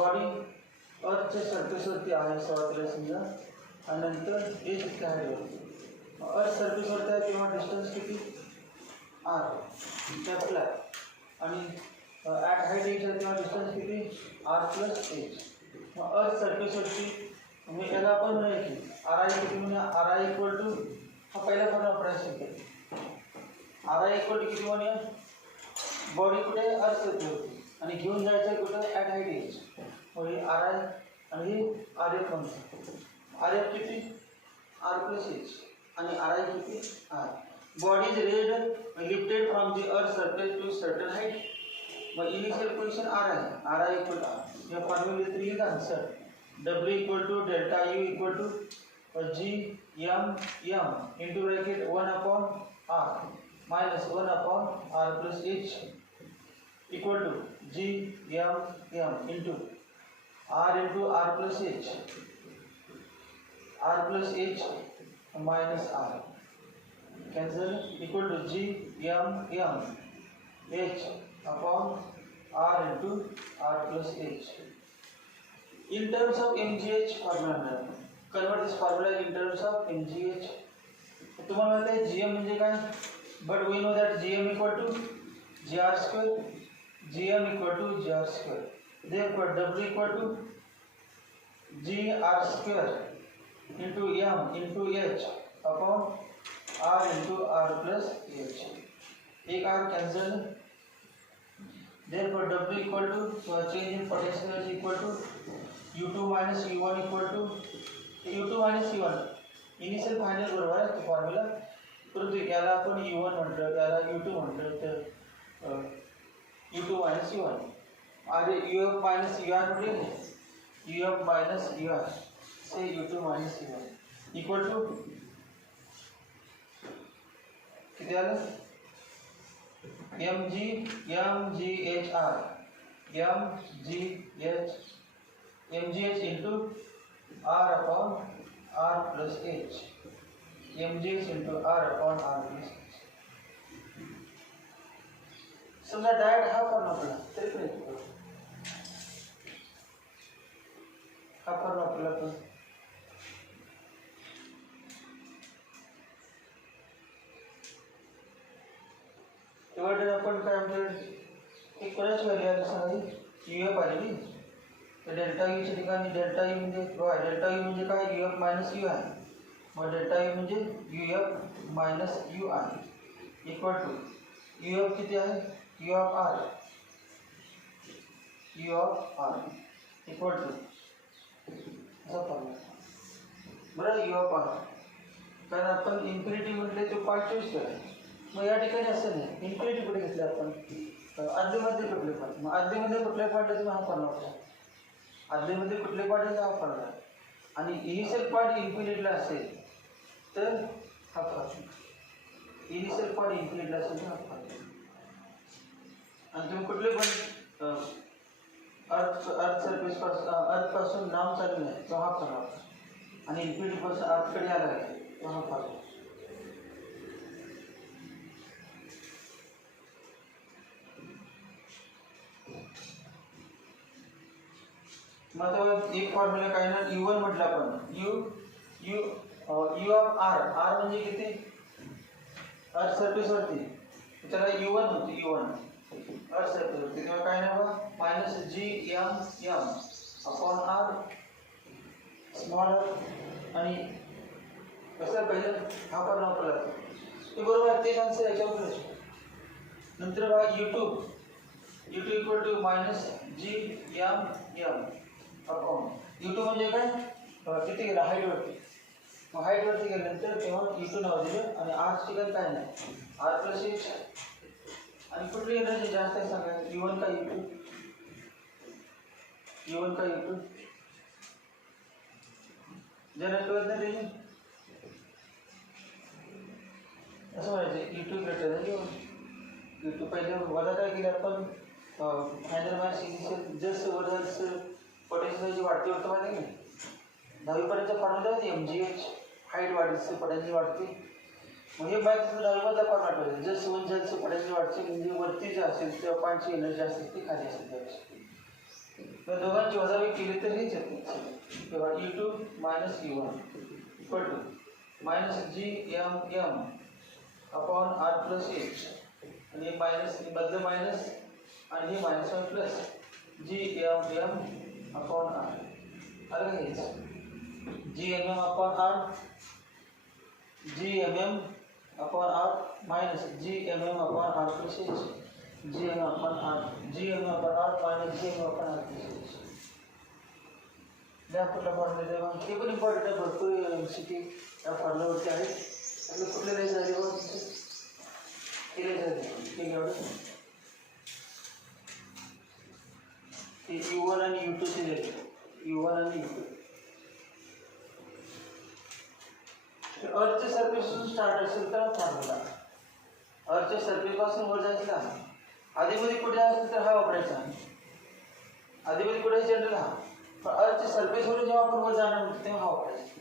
बॉडी अर्थच्या सरफेसवरती आहे सुरुवातीला समजा, आणि नंतर एज इतक्या हाईटवरती. अर्थ सरफेसवरती आहे तेव्हा डिस्टन्स किती आर कॅपिटल आहे, आणि ॲट हाईट एज आहे तेव्हा डिस्टन्स किती आर प्लस एज. मग अर्थ सरफेसवरती म्हणजे याला आपण म्हणूया की आर आय किती म्हणूया, आर आय इक्वल टू हा पहिला पण वापरायला शिकेल. आर आय इक्वल टू किती म्हणूया, बॉडी कुठे अर्थ सरफेसवरती आणि घेऊन जायचं कुठं ॲट हाईट एज. मग ही आर आय आणि ही आर एफ म्हणतो. आर एफ किती आर प्लस एच आणि आर आय किती R. Body is raised lifted from the earth surface to certain height. मग इनिशियल पोझिशन आर आहे, आर आय इक्वल आर. या फॉर्म्युले three is answer. W equal to delta U equal to G M M into bracket 1/r minus 1/r plus H equal to G M M into r plus H, r plus H minus r cancel equal to G M M H upon r into r plus H. In terms of mgh formula convert this formula in terms of mgh. तुम्हाला माहिती आहे gm म्हणजे काय, but we know that gm equal to gr square, gm equal to gr square. Therefore, W equal to gr square into m into h upon r into r plus h. एक r cancel. Therefore, W equal to change in potential is equal to u2 minus u1 equal to u2 minus u1. Initial final बरोबर आहे तो फॉर्म्युला, परंतु याला आपण u1 म्हणतो, याला u2 म्हणतो, तर u2 minus u1. आगे uf minus ur म्हणजे uf minus ur से u2 minus ur equal to किती आलं mgh into r upon r plus h, mgh into r upon r plus h. समजा डायरेक्ट हा फॉर्म्युला आपला तरी पण हा फॉर्म्युला आपल्याला पण तेवढे आपण काय म्हणतो एक कोणाची व्हॅल्यू आली सांगा यूएफ आलेली, तर डेल्टा यू च्या ठिकाणी डेल्टा यू म्हणजे डेल्टा यू म्हणजे काय यूएफ मायनस यू आहे. मग डेल्टा यू म्हणजे यूएफ मायनस यू आहे इक्वल टू यूएफ किती आहे u of r equal to असा फॉर्म्युला बरं u of r. कारण आपण इन्फिनिटी म्हटले तो पार्ट चॉईस करा. मग या ठिकाणी असं नाही, इन्फिनिटी कुठे घेतले आपण आधीमध्ये कुठले पार्ट, मग आधीमध्ये कुठल्या पार्ट आहे हा फॉर्म्युला आपला, आधीमध्ये कुठले पार्ट आहे हा फॉर्म्युला, आणि इनिशियल पार्ट इन्फिनिटीला असेल तर हा फॉर्म्युला, इनिशियल पार्ट इन्फिनिटीला असेल तर हा फॉर्म्युला. आणि तुम्ही कुठले पण अर्थ सरफेस पासून नाम चालू आहे तो हा फॉर्म्युला, आणि इन्फिनिटी पासून अर्थकडे आला आहे तो हा फॉर्म्युला. मग आता एक फॉर्म्युला काय ना u1 म्हटलं आपण u ऑफ r म्हणजे किती अर्थ सरफेस वरती, त्याला u1 होते u1 अर्थ सरफेस वरती, तेव्हा काय ना बघा minus G M M upon R small आणि कसं पहिलं हा पण वापरला ते बरोबर आहे, तेच आन्सर याच्यावर. नंतर बघा u2 equal to minus G M M upon u2 म्हणजे काय किती गेला हाईटवरती, मग हाईटवरती गेल्यानंतर तेव्हा u2 नाव दिलं, आणि r ठिकाणी काय नाही r प्लस एच, आणि कुठली एनर्जी जास्त आहे सांगा u1 का u2, u1 का u2 जर कळत नाही त्याची असं म्हणायचं u2 ग्रेटर आहे u2. पहिले वजा काय केलं आपण फायनल मार्क्स इनिशियल जस्ट वजाचं पोटेन्शियल जी वाढते होतं माहिती आहे की 10वीपर्यंत फॉर्म्युला होती mgh हाईट वाढीचं पोटेन्शियल वाढते. मग हे बायक 10वीमधला फॉर्मॅट होते जस्ट वजाचं पोटेन्शियल वाढते म्हणजे वरती जे असेल त्या पॉईंटची एनर्जी असेल ती खाली असेल त्यापेक्षा. तर दोघांची वजाबाकी केली तर हेच येते. तेव्हा E2 minus E1 equal to minus GM upon R plus H आणि मायनस बदल मायनस आणि हे minus one plus GM upon R. अलग हेच GM upon R GM upon R minus GM upon R plus H GM upon R minus GM upon R plus H. या कुठला फॉर्म्युला देवा ते पण इम्पॉर्टंट आहे. भरपूर एमसीक्यू या फॉर्म्युलावरती आहेत. आपलं कुठले राईज झाले बघ केले झाले ठीक एवढं ते U1 आणि U2 चे दिले U1 आणि U2. अर्थच्या सरफेसपासून स्टार्ट असेल तर फॉर्म्युला अर्थच्या सरफेसपासून वर जायचं ना. आधीमध्ये कुठे असेल तर हा वापरायचा. आधीमध्ये कुठे जनरल हा पण अर्थच्या सरफेसवरून जेव्हा आपण वर जाणार तेव्हा हा वापरायचा.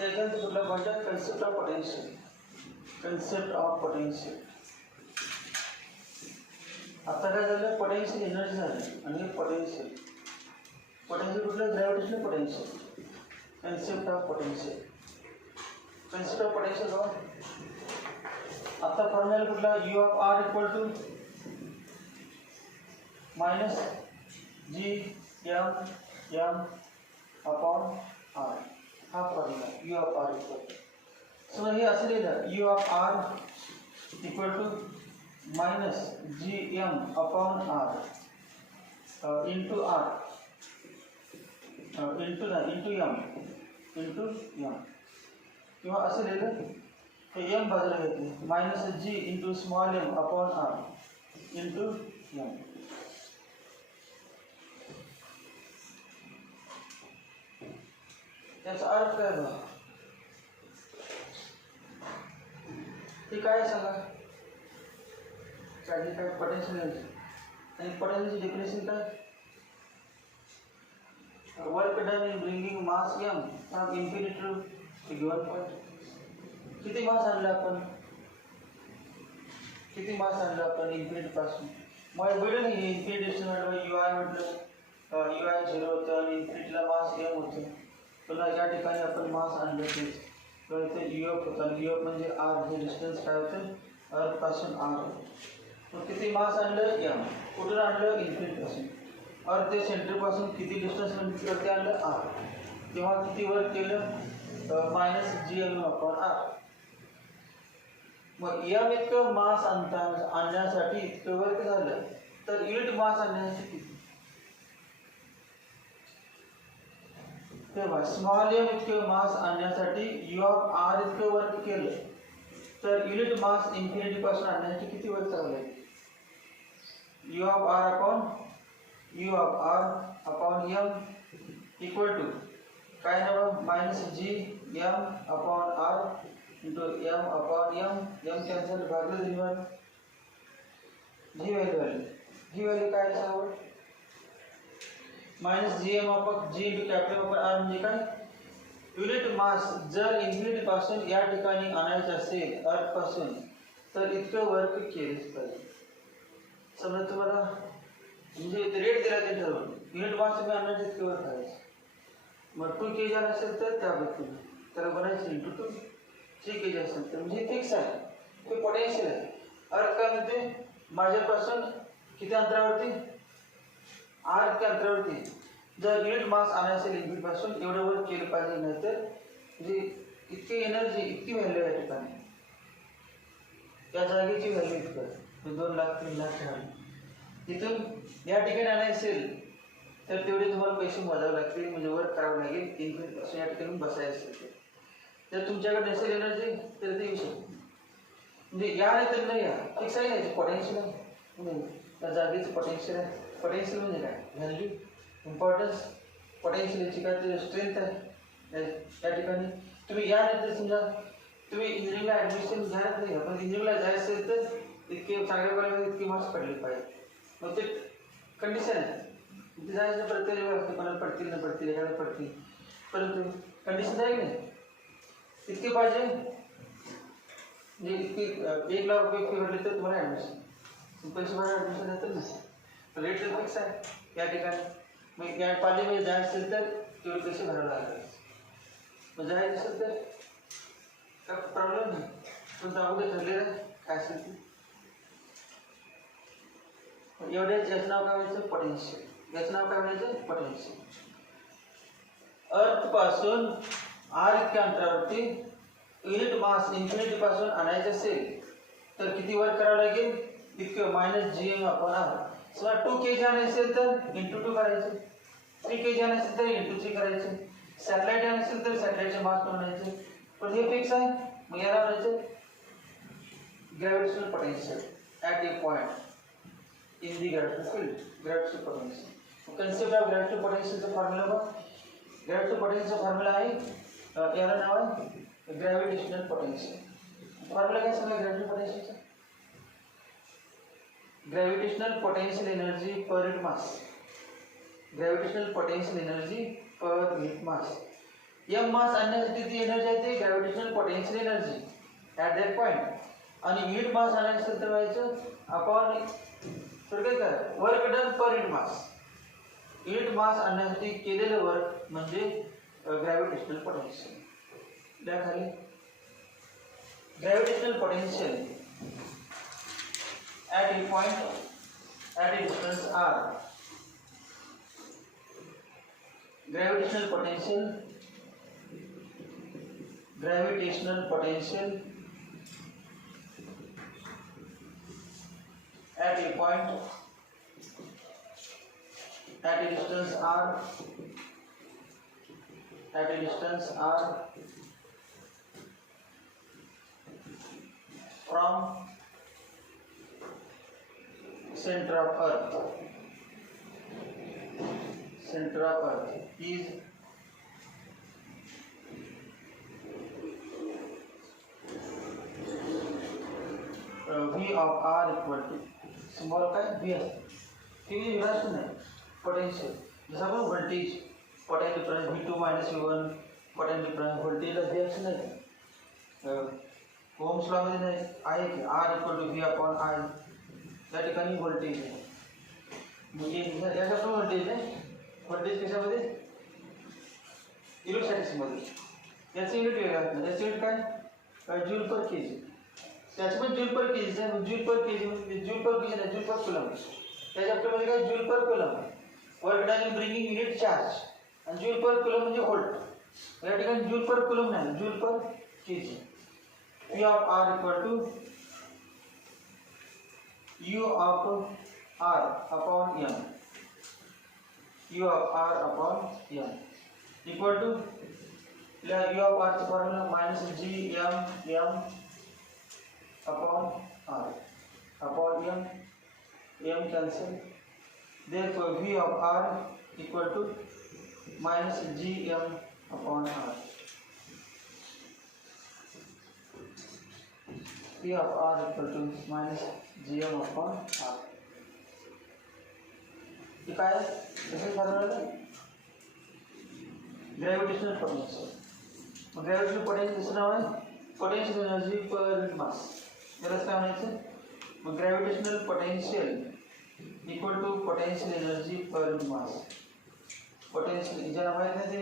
त्याच्यानंतर कुठला point concept of potential. Concept of potential आता काय झालं पोटेन्शियल एनर्जी झाली आणि पोटेन्शियल कुठलं gravitational potential. Concept of potential concept of potential आता फॉर्म्युला कुठला U of R equal to minus GM upon R. हा formula U of R equal to समजा हे असं लिहिलं U of R equal to minus GM upon R into R into M किंवा असं लिहिलं तर M बाजूला घेतले minus G into small m upon R into M. त्याचा अर्थ काय बघा ते काय सांगा काय पोटेन्शियल आणि पोटेन्शियल डेफिनेशन काय work done in bringing mass m from infinity to given point. किती मास आणलं आपण इन्फिनिटी पासून मग वेळ नाही इन्फिनिटी डेस्टिनेशन UI म्हटलं UI 0 होतं आणि इन्फिनिटीला मास m होतं. पुन्हा या ठिकाणी आपण मास आणलं तेच तर इथे UF होतं UF म्हणजे R हे डिस्टन्स काय होतं अर्थपासून R. मग किती मास आणलं m कुठून आणलं इन्फिनिटी पासून अर्थ ते सेंटरपासून किती डिस्टन्स वरती आणलं R तेव्हा किती वर्क केलं मायनस GM अपॉन R. मग m इतकं मास आणण्यासाठी इतकं वर्क झालं तर युनिट मास आणण्यासाठी किती तेव्हा स्मॉल m इतकं मास आणण्यासाठी U ऑफ R इतकं वर्क केलं तर युनिट मास इन्फिनिटी पासून आणण्यासाठी किती वर्क करावं लागेल? U of r upon m equal to काय ना माइनस जी m upon r into m upon m cancel भागले दिवस जी व्हॅल्यू काय असावं माइनस जी m अपॉन जी इंटू कॅपिटल अपॉन r म्हणजे काय युनिट मास जर इन्फिनिटी पासून या ठिकाणी आणायचं असेल अर्थ पासून तर इतकं वर्क केलेच पाहिजे. समजा तुम्हाला म्हणजे रेट दिला ते ठरवून युनिट मास तुम्ही आणायचं इतकं वर्क करायचं. मग 2 kg असेल तर त्या पद्धतीने त्याला बनायचं इंटू 2 3 kg असेल तर म्हणजे फिक्स आहे ते पोटेन्शियल आहे. अर्थ काय म्हणते माझ्यापासून किती अंतरावरती r इतक्या अंतरावरती जर युनिट मास आणायचं असेल इन्फिनिटी पासून एवढं वर्क केलं पाहिजे नाही तर म्हणजे इतकी एनर्जी इतकी व्हॅल्यू या ठिकाणी त्या जागेची व्हॅल्यू इतकं 2 लाख 3 लाख 4 तिथून या ठिकाणी आणायचं असेल तर तेवढे तुम्हाला पैसे मोजावे लागतील म्हणजे वर्क करावं लागेल इन्फिनिटी पासून या ठिकाणी बसायचं असेल जर तुमच्याकडे नसेल एनर्जी तर ते येऊ शकते म्हणजे या नाही तर नाही या फिक्स आहे याची पोटेन्शियल आहे त्या जागेचं पोटेन्शियल आहे. पोटेन्शियल म्हणजे काय व्हॅल्यू इम्पॉर्टन्स पोटेन्शियल याची काय स्ट्रेंथ आहे या ठिकाणी. तुम्ही या नाही तर समजा तुम्ही इंजिनिअरिंगला ॲडमिशन घ्यायला नाही पण इंजिनिअरिंगला जायचं असेल तर इतके चांगल्या कॉलेजमध्ये इतके मार्क्स पडले पाहिजे मग ते कंडिशन आहे तिथे जायचं प्रत्येक असते कोणाला पडतील न पडतील एखाद्या पडतील परंतु कंडिशन आहे की नाही इतके पाहिजे म्हणजे इतकी 1 लाख रुपये फी भरली तर तुम्हाला ॲडमिशन पैसे भरा ॲडमिशन येतं ना रेट तर फिक्स आहे या ठिकाणी. मग या पालीमध्ये जायचं असेल तर तेवढे पैसे भरावे लागतात मग जायचं असेल तर काय प्रॉब्लेम नाही पण अगोदर ठरलेलं काय असेल ते एवढ्याच याचं नाव काय म्हणायचं पोटेन्शियल याचं नाव काय म्हणायचं पोटेन्शियल. अर्थ पासून r इतक्या अंतरावरती युनिट मास इन्फिनिटी पासून आणायचं असेल तर किती वर्क करावं लागेल इतकं minus G M upon r. समजा 2 kg आणायचं असेल तर इंटू 2 करायचं 3 kg आणायचं असेल तर इंटू 3 करायचं सॅटेलाइट आणायचं असेल तर सॅटेलाइटचे मास म्हणायचे पण हे फिक्स आहे मग याला म्हणायचं gravitational potential at a point in the gravitational field gravitational potential. Concept of gravitational पोटेन्शियलचा फॉर्म्युला बघ ग्रॅव्हिटेशनल पोटेन्शियलचा फॉर्म्युला आहे याला नाव आहे ग्रॅव्हिटेशनल पोटेन्शियल. फॉर्म्युला काय सांगा ग्रॅव्हिटेशनल पोटेन्शियलचा gravitational potential energy per unit mass gravitational potential energy per unit mass. M mass आणण्यासाठी ती एनर्जी आहे ती gravitational potential energy at that point आणि युनिट मास आणायचं तर व्हायचं अपॉन थोडक्यात काय वर्क डन पर युनिट मास. युनिट मास आणण्यासाठी केलेलं वर्क म्हणजे ग्रॅव्हिटेशनल पोटेन्शियल. त्या खाली gravitational potential at a point at a distance r gravitational potential at a point at a distance r from center of earth is V of r equal to small काय V असते ही विरास्ट नाही पोटेन्शियल जसं आपण voltage potential difference V2 - V1 potential difference व्होल्टेजला V असं नाही ओम्स लॉ मध्ये नाही आहे की R equal to V upon I या ठिकाणी व्होल्टेज आहे म्हणजे याच्यात व्होल्टेज आहे व्होल्टेज कशामध्ये इलेक्ट्रोस्टॅटिक्समध्ये याचं युनिट वेगळं असतं याचं युनिट काय जूल पर केजी त्याचं पण जूल पर केजी आहे जूल पर केजी म्हणजे जूल पर केजी नाही जूल पर कुलम त्याच्या मध्ये काय joule per coulomb work done in bringing unit charge आणि जूल पर कुलम म्हणजे व्होल्ट या ठिकाणी जूल पर कुलम नाही joule per KG. P of r equal to U of r upon m U of r upon m equal to U of r चा formula -g m m upon R upon m cancel. Therefore V of R equal to minus Gm upon R. P of R equal to minus Gm upon R. ये काय आहे? कसे फॉर्म्युला ग्रॅव्हिटेशनल पोटेन्शियल. मग ग्रॅव्हिटेशनल पोटेन्शियल दुसरं नाव आहे potential energy per unit mass. याला काय म्हणायचं? मग gravitational potential equal to potential energy per unit mass. Potential ज्याला माहित नाही ते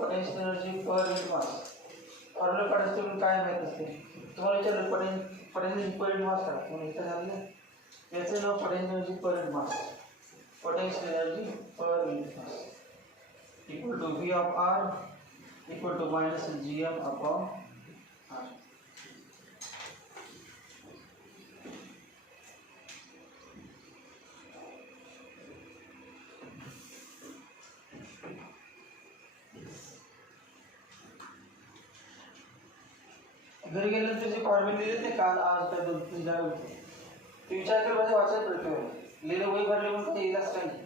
potential energy per unit mass formula काढायचं पण काय माहित नसते. तुम्हाला विचारलं पोटेन्शियल पर युनिट मास काय तुम्हाला इथं झालं याचं नाव potential energy per unit mass. Potential energy per unit mass equal to V of R equal to minus Gm upon R. घरी गेल्यानंतर जे फॉर्म्युले दिले ते काल आज काय 2-3 जागा होते ते विचार कर माझ्या वाचायला पडतो. लिहिलं वही भरले म्हणून ते येईलच काय नाही.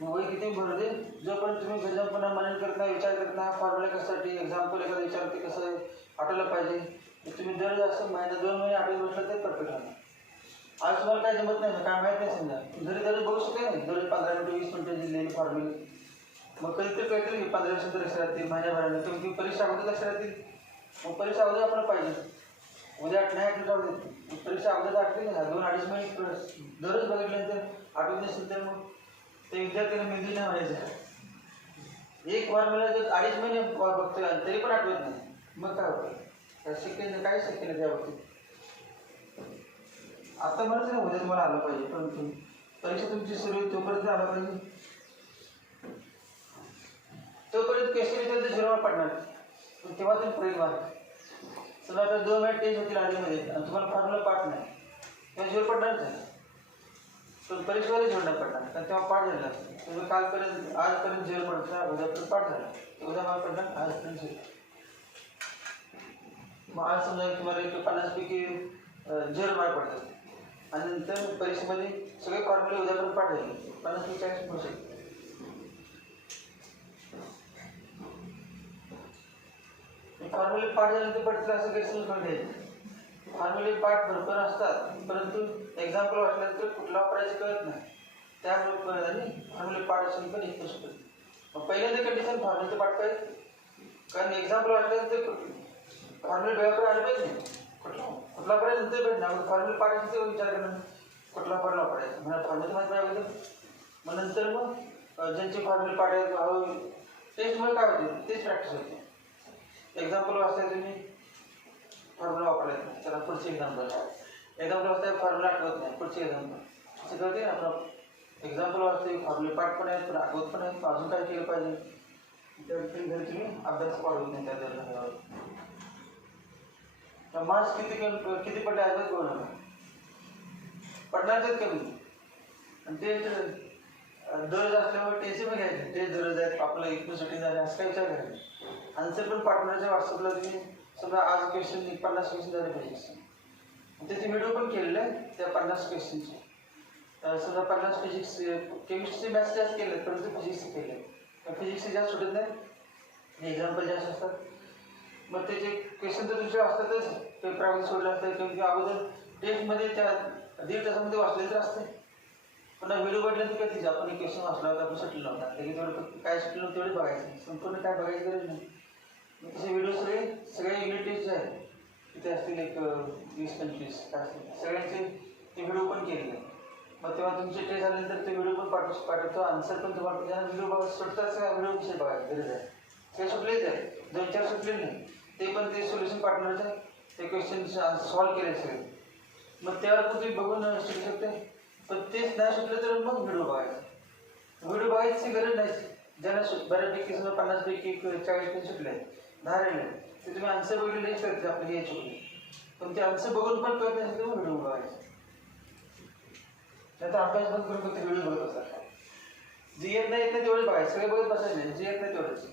मग वही किती भरू दे जोपर्यंत तुम्ही गजापणा मनन करत नाही विचार करत नाही फॉर्म्युला कशासाठी एक्झाम्पल एखादा विचारते कसं आठवलं पाहिजे ते तुम्ही दर असं महिना 2 महिने आठवत बसलं ते परफेक्ट राहणार. आज तुम्हाला काय जमत नाही काय माहीत नाही समजा घरी दररोज बघू शकत नाही दररोज 15 मिनिटं 20 मिनिटं लिहिलेले फॉर्म्युले मग कधीतरी कळतील की 15 दिवसांतर लक्षात राहतील महिन्याभराने तुम्ही परीक्षा अगोदर लक्षात राहतील. मग परीक्षा अगोदर आपल्याला पाहिजे उद्या नाही आठवलं जाऊ दे परीक्षा अगोदर आठवली ना 2-2.5 मिनिट दररोज बघितल्यानंतर आठवत नसेल तर मग ते विद्यार्थ्यांना मेंदू नाही म्हणायचं. एक फॉर्म्युला जर 2.5 महिने बघतोय तरी पण आठवत नाही मग काय होतं शक्य नाही काय शक्य नाही त्या बाबतीत. आता म्हणत ना उद्या तुम्हाला आलं पाहिजे परंतु परीक्षा तुमची सुरू होईल तोपर्यंत आला पाहिजे. तोपर्यंत क्वेश्चन विचार तर 0 पडणार तेव्हा तुम्ही प्रयोग मारा. समजा आता 2 मिनिट टेस्ट होतील आधीमध्ये आणि तुम्हाला फॉर्म्युला पाठ नाही तेव्हा 0 पडणारच आहे. पण परीक्षेमध्ये जोडणं पडणार कारण तेव्हा पाठ झालेला असतं. तुम्ही कालपर्यंत आजपर्यंत 0 पडता उद्यापर्यंत पाठ झाला उद्या मार्क पडणार आजपर्यंत 0. मग आज समजा तुम्हाला 50 पैकी 0 मार्क पडतात आणि नंतर परीक्षेमध्ये सगळे फॉर्म्युले उद्यापर्यंत पाठ झाले 50 पैकी 40 पडू शकते. फॉर्म्युले पाठ झाल्यानंतर पडतील असं गैरसमज करून द्यायचं. फॉर्म्युले पाठ भरपूर असतात परंतु एक्झाम्पल वाचल्यानंतर कुठला वापरायचं कळत नाही त्यामुळे आणि फॉर्म्युले पाठ असेल पण एक शकतो. मग पहिल्यांदा कंडिशन फॉर्म्युलेचं पाठ पाहिजे कारण एक्झाम्पल वाचल्यानंतर फॉर्म्युले डोळ्याकडे आले पाहिजे नाही कुठला वापरायचं नंतर भेटणार फॉर्म्युले पाठ असेल तर विचार करणं कुठला फॉर्म्युला वापरायचा मला फॉर्म्युले माहिती पाहिजे. मग नंतर मग ज्यांचे फॉर्म्युले पाठ आहेत हळूहळू टेस्टमुळे काय होते तेच प्रॅक्टिस होते. एक्झाम्पल वाचताय तुम्ही फॉर्म्युला वापरायचा त्याला पुढचे एक्झाम्पल वाचताय फॉर्म्युला आठवत नाही पुढचे एक्झाम्पल असं कळते ना आपण एक्झाम्पल वाचते फॉर्म्युले पाठ पण आहेत पण आठवत पण आहेत अजून काय केलं पाहिजे त्या घरी तुम्ही अभ्यास वाढवत नाही त्या दर मार्क्स किती पडले आहेत बघू नका पडणारच कमी आणि ते दररोज असल्यामुळे टेन्शन घ्यायचे ते दररोज आहेत आपलं इकडून सुटी झाले असं काय विचार करायचे. आन्सर पण पाठवण्याच्या व्हॉट्सअपला तुम्ही समजा आज क्वेश्चन 50 क्वेश्चन झाले पाहिजे त्याचे व्हिडिओ पण केलेले आहे त्या 50 क्वेश्चनचे. समजा 50 फिजिक्स केमिस्ट्री मॅथ्स जास्त केले आहेत परंतु फिजिक्सचे केले फिजिक्सचे जास्त सुटत नाही एक्झाम्पल जास्त असतात. मग त्याचे क्वेश्चन तर तुमचे असतातच पेपरामध्ये सोडले असतात किंवा अगोदर टेस्टमध्ये त्या 1.5 तासामध्ये वाचले तर असते पुन्हा व्हिडिओ बघल्यानंतर काय तिथे आपण एक क्वेश्चन वाचला होता आपण सुटलेला होता त्याची तेवढं काय सुटलं तेवढे बघायचं संपूर्ण काय बघायची गरज नाही. मग तसे व्हिडिओ सगळे युनिट टेस्ट जे आहेत तिथे असतील एक 20-25 काय असतील सगळ्यांचे ते व्हिडिओ पण केलेले आहे. मग तेव्हा तुमचे टेस्ट झाल्यानंतर ते व्हिडिओ पण पाठवतो आन्सर पण तुम्हाला ज्यांना व्हिडिओ सुटताच व्हिडिओ विषय बघायला गरज आहे. ते सुटलेच आहे 2-4 सुटले नाही ते पण ते सोल्युशन पार्टनरचं आहे ते क्वेश्चन सॉल्व केले सगळे मग त्यावर पण तुम्ही बघून शिकू शकते. पण तेच नाही सुटलं तर मग व्हिडिओ बघायची गरज नाही. ज्यांना बऱ्यापैकी समजा 50 पैकी 40 पैकी सुटले 10 राहिले ते तुम्ही आन्सर बघितले कळते आपले हे चुकले पण ते आन्सर बघून पण कळत नसेल तर मग व्हिडिओ बघायचे नाही तर अभ्यास बंद करून फक्त व्हिडिओ बघत असतात. जे येत नाही तेवढे बघायचे सगळे बघत बसायचे नाही जे येत नाही तेवढंच.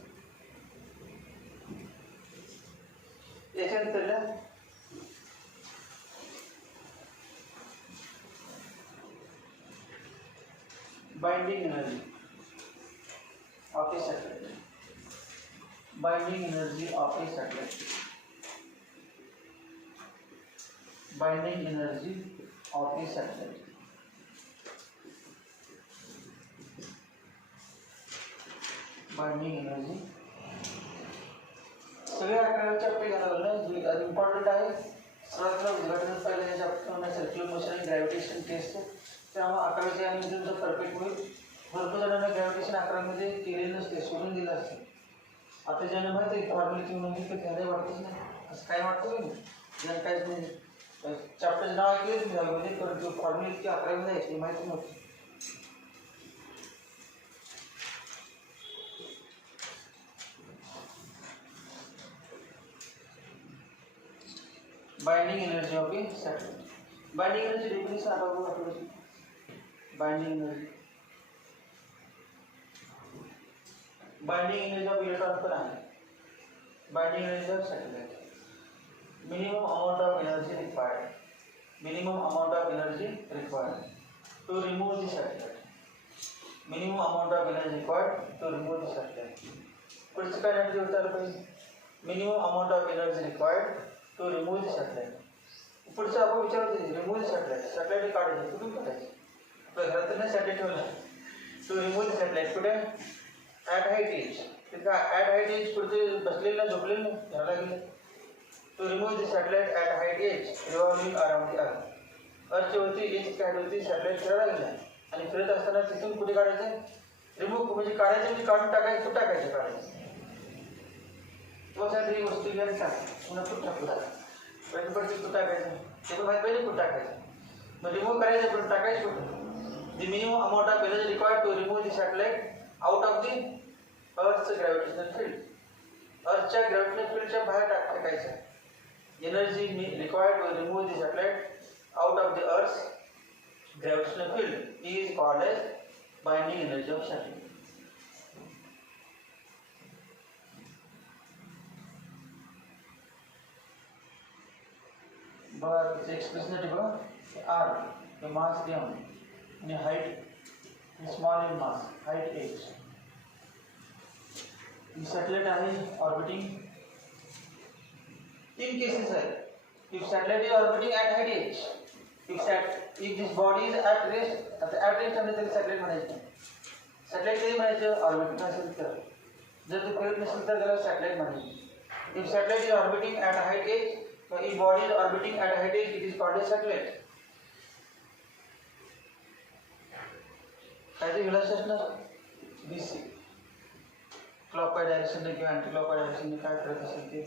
याच्यानंतर binding energy of a satellite. Binding energy of a satellite. Binding energy of a satellite. Binding energy. सगळे 11 चॅप्टर घ्यायला इम्पॉर्टंट आहे. सर्वात उद्घाटन पहिल्या चॅप्टर सर्क्युलर मोशन आणि ग्रॅव्हिटेशन टेस्ट. त्यामुळे 11चे आणि तुमचं परफेक्ट होईल. भरपूर जणांना ग्रॅव्हिटेशन 11मध्ये केले नसते, सोडून दिलं असते. आता ज्यांना माहिती आहे फॉर्म्युलेची म्हणून तर त्याला वाटतच नाही. असं काय वाटतं का नाही? ज्यांना काहीच नाही चॅप्टरचं नाव ऐकले तुम्ही दहावीमध्ये, परंतु फॉर्म्युले की 11मध्ये आहे ते माहिती नव्हती. Binding energy of a satellite. Binding energy definition about binding energy. Binding energy of electron पर आहे. Binding energy of satellite. Minimum amount of energy required. Minimum amount of energy required to remove the satellite. Minimum amount of energy required to remove the satellite. पुढचं काय energy होतं पाहिजे? Minimum amount of energy required to remove the satellite. पुढचं आपण विचारतो रिमूव्ह द सॅटेलाइट. सॅटेलाइट काढायचं कुठून काढायचं? आपल्या घरात नाही सॅटेलाइट ठेवलं. टू रिमूव्ह द सॅटेलाइट कुठे? At height H. तिथं ॲट हाईट एज पुढचे बसलेलं झोपलेलं घराला गेलं. To remove the satellite at height H revolving around the earth. अर्थच्या वरती एज काय होती? सॅटेलाइट फिरायला गेला आणि फिरत असताना तिथून कुठे काढायचं? रिमूव्ह म्हणजे काढायचं म्हणजे काढून टाकायचं. कुठं टाकायचं? काढायचं किंवा ही वस्तू घ्यायला टाक पुन्हा कुठं टाकू पहिले पडते कुठं टाकायचं ते पण माहीत पाहिजे कुठं टाकायचं. मग रिमूव्ह करायचं पण टाकायचं कुठं? The minimum amount of energy required to remove the satellite out of the अर्थचं ग्रॅव्हिटेशनल फील्ड. अर्थच्या ग्रॅव्हिटेशनल फील्डच्या बाहेर टाकायचं. Energy required to remove the satellite out of the earth's gravitational field is called as binding energy of satellite. बघा एक्सप्रेशन बघा आर हे मास एम आणि हाईट स्मॉल एम मास हाईट एच. सॅटेलाइट आहे ऑर्बिटिंग. 3 केसेस आहेत. If satellite is orbiting at height H, if this body is at rest आणि तरी सॅटेलाइट म्हणायचं. सॅटेलाइट कधी म्हणायचं? ऑर्बिटिंग असेल तर. जर ते फिरत नसेल तर त्याला सॅटेलाइट म्हणायचं. If satellite is orbiting at height H, so if body is orbiting at height h, it is called a satellite. कायदे व्हेलॉसिटी असणार BC. क्लॉकवाईज डायरेक्शनने किंवा अँटी क्लॉकवाईज डायरेक्शनने काय करत असेल ते.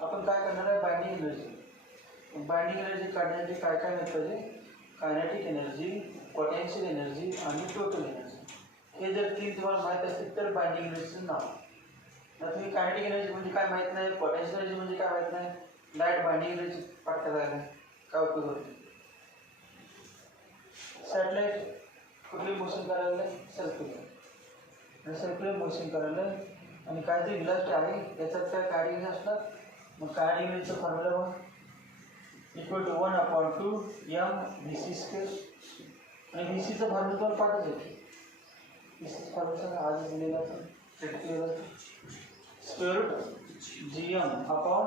आपण काय करणार आहे? Binding energy. बाइंडिंग एनर्जी काढण्यासाठी काय काय माहिती पाहिजे? कायनेटिक एनर्जी, पोटेन्शियल एनर्जी आणि टोटल एनर्जी. हे जर 3 तुम्हाला माहीत असतील तर बाइंडिंग एनर्जीचं नाव. तर तुम्ही कायनेटिक एनर्जी म्हणजे काय माहीत नाही, पोटेन्शियल एनर्जी म्हणजे काय माहीत नाही, डायरेक्ट बाइंडिंग एनर्जी पाठ करायला काय उपयोग होतो? सॅटेलाइट कुठली मोशन करायला? सर्क्युलर. सर्क्युलर मोशन करायला आणि काहीतरी व्हेलॉसिटी आहे याच्यात काय कायनेटिक असणार. मग कायनेटिक एनर्जीचं फॉर्म्युला बघ इक्वल टू 1/2 mvc². आणि VCचं फॉर्म्युला तुम्हाला पाठच येते. VCचं फॉर्म्युला आज दिलेला तर square root gm upon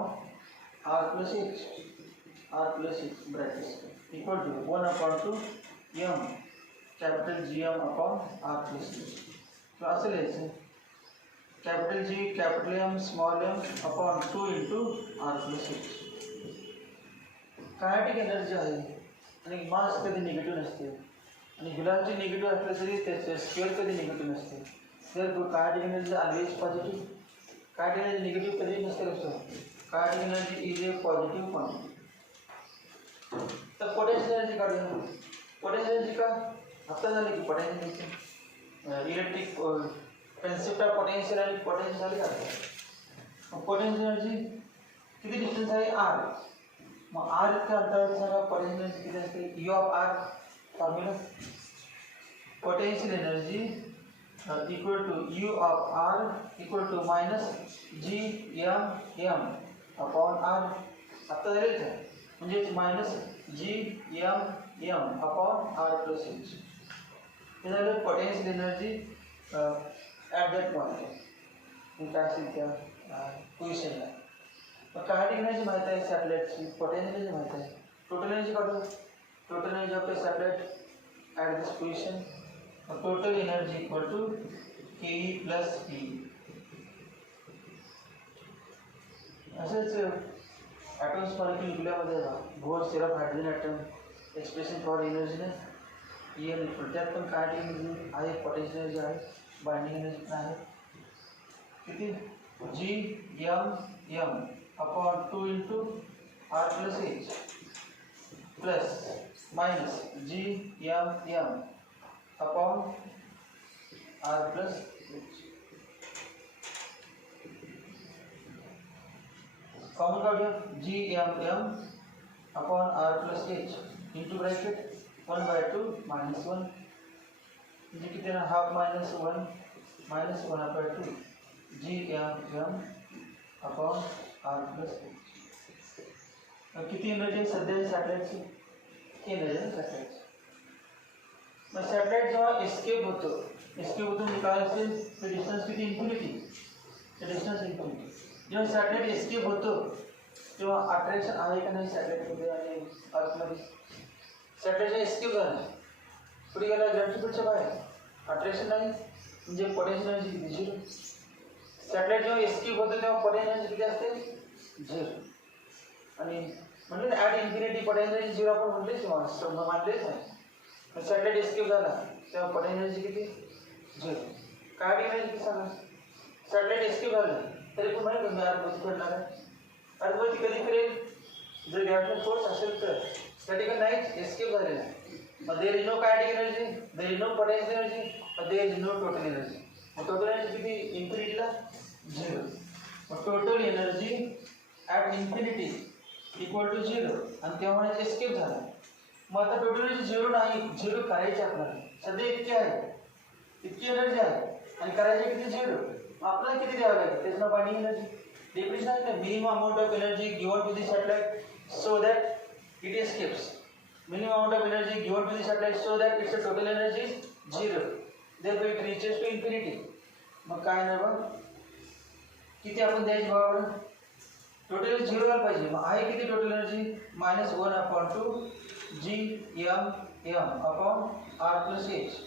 r plus h bracket equal to 1/2 m capital gm upon r plus h. तर असं लिहायचं capital G capital M small m upon 2 into r plus h. Kinetic energy आहे आणि मास कधी निगेटिव्ह नसते आणि व्हेलॉसिटी निगेटिव्ह असलं तरी त्याचं स्क्वेअर कधी निगेटिव्ह नसते. जर kinetic energy always positive. Kinetic energy negative कधी नसते. कसं kinetic energy is a positive quantity. तर पोटेन्शियल एनर्जी काढूया. पोटेन्शियल एनर्जी का आता झाली की potential electric concept of potential आणि पोटेन्शियल झाली का? पोटेन्शियल एनर्जी किती डिस्टन्स आहे? r. मग r इतका अंतरावर सांगा पोटेन्शियल एनर्जी किती असते? U of r formula potential energy equal to U of r equal to minus GM upon r. आता झाले का? म्हणजे minus GM m upon r plus h. हे झालं potential energy at that point काय असेल त्या पोझिशनला. मग कायनेटिक एनर्जी माहीत आहे सॅटेलाइटची, पोटेन्शियल एनर्जी माहीत आहे. टोटल एनर्जी काढू. Total energy of the satellite at this position. Total energy equal to K plus P. असंच ॲटम्स मॉलिक्युलमध्ये बोर सिरप हायड्रोजन ॲटम एक्सप्रेशन फॉर एनर्जीने EM इक्वल त्यात पण कायनेटिक एनर्जी आहे, पोटेन्शियल एनर्जी आहे, बाइंडिंग एनर्जी पण आहे. किती G M upon 2 into R plus H plus minus G M upon R plus H. Common काढूया. G M upon R plus H into bracket 1/2 minus 1 म्हणजे किती ना half minus 1 minus 1/2 G M upon R plus H. किती एनर्जी सध्या सॅटेलाइटची एनर्जी आहे सॅटेलाइटची. मग सॅटेलाइट जेव्हा एस्केप होतो म्हणजे काय असेल तर डिस्टन्स किती इन्फिनिटी. Distance infinity. जेव्हा सॅटेलाइट एस्केप होतो तेव्हा अट्रॅक्शन आहे का नाही सॅटेलाइटमध्ये आणि अर्थमध्ये. सॅटेलाइटचा एस्केप झाला पुढे गेला ग्रॅव्हिटीच्या बाहेर, अट्रॅक्शन नाही म्हणजे पोटेन्शियल एनर्जी किती 0. सॅटेलाइट जेव्हा एस्केप होतो तेव्हा पोटेन्शियल एनर्जी किती असते 0. आणि म्हणजे ॲट इन्फिनिटी पोटेन्शियल एनर्जी 0 आपण म्हटलेच किंवा मानलेच नाही. सॅटेलाइट एस्केप झाला तेव्हा पोटेन्शियल एनर्जी किती 0. काय एनर्जी किती सांगा. सॅटेलाइट एस्केप झालं तरी पण माहिती तुम्ही अर्थभोवती फिरणार आहे. अर्थभोवती कधी फिरेल जर ग्रॅव्हिटेशनल फोर्स असेल तर. त्या ठिकाणी नाहीच एस्केप झालेला आहे. मग there is no kinetic energy, there is no potential energy, मग there is no total energy. मग टोटल एनर्जी किती इन्फिनिटीला 0. मग total energy at infinity equal to 0 आणि तेव्हा एस्केप झाला. मग आता टोटल एनर्जी 0 नाही, 0 करायची आपल्याला. सध्या इतकी आहे, इतकी एनर्जी आहे आणि करायची किती 0. मग आपल्याला किती द्यावं लागेल त्याचं नाव बाइंडिंग एनर्जी. डेफिनेशन आहे ना minimum amount of energy given to the satellite so that it escapes. Minimum amount of energy given to the satellite so that its total energy is 0. Therefore it reaches to infinity. मग काय ना बघ किती आपण द्यायची बघा. टोटल 0 झालं पाहिजे. मग आहे किती total energy -1/2 G M upon R plus H.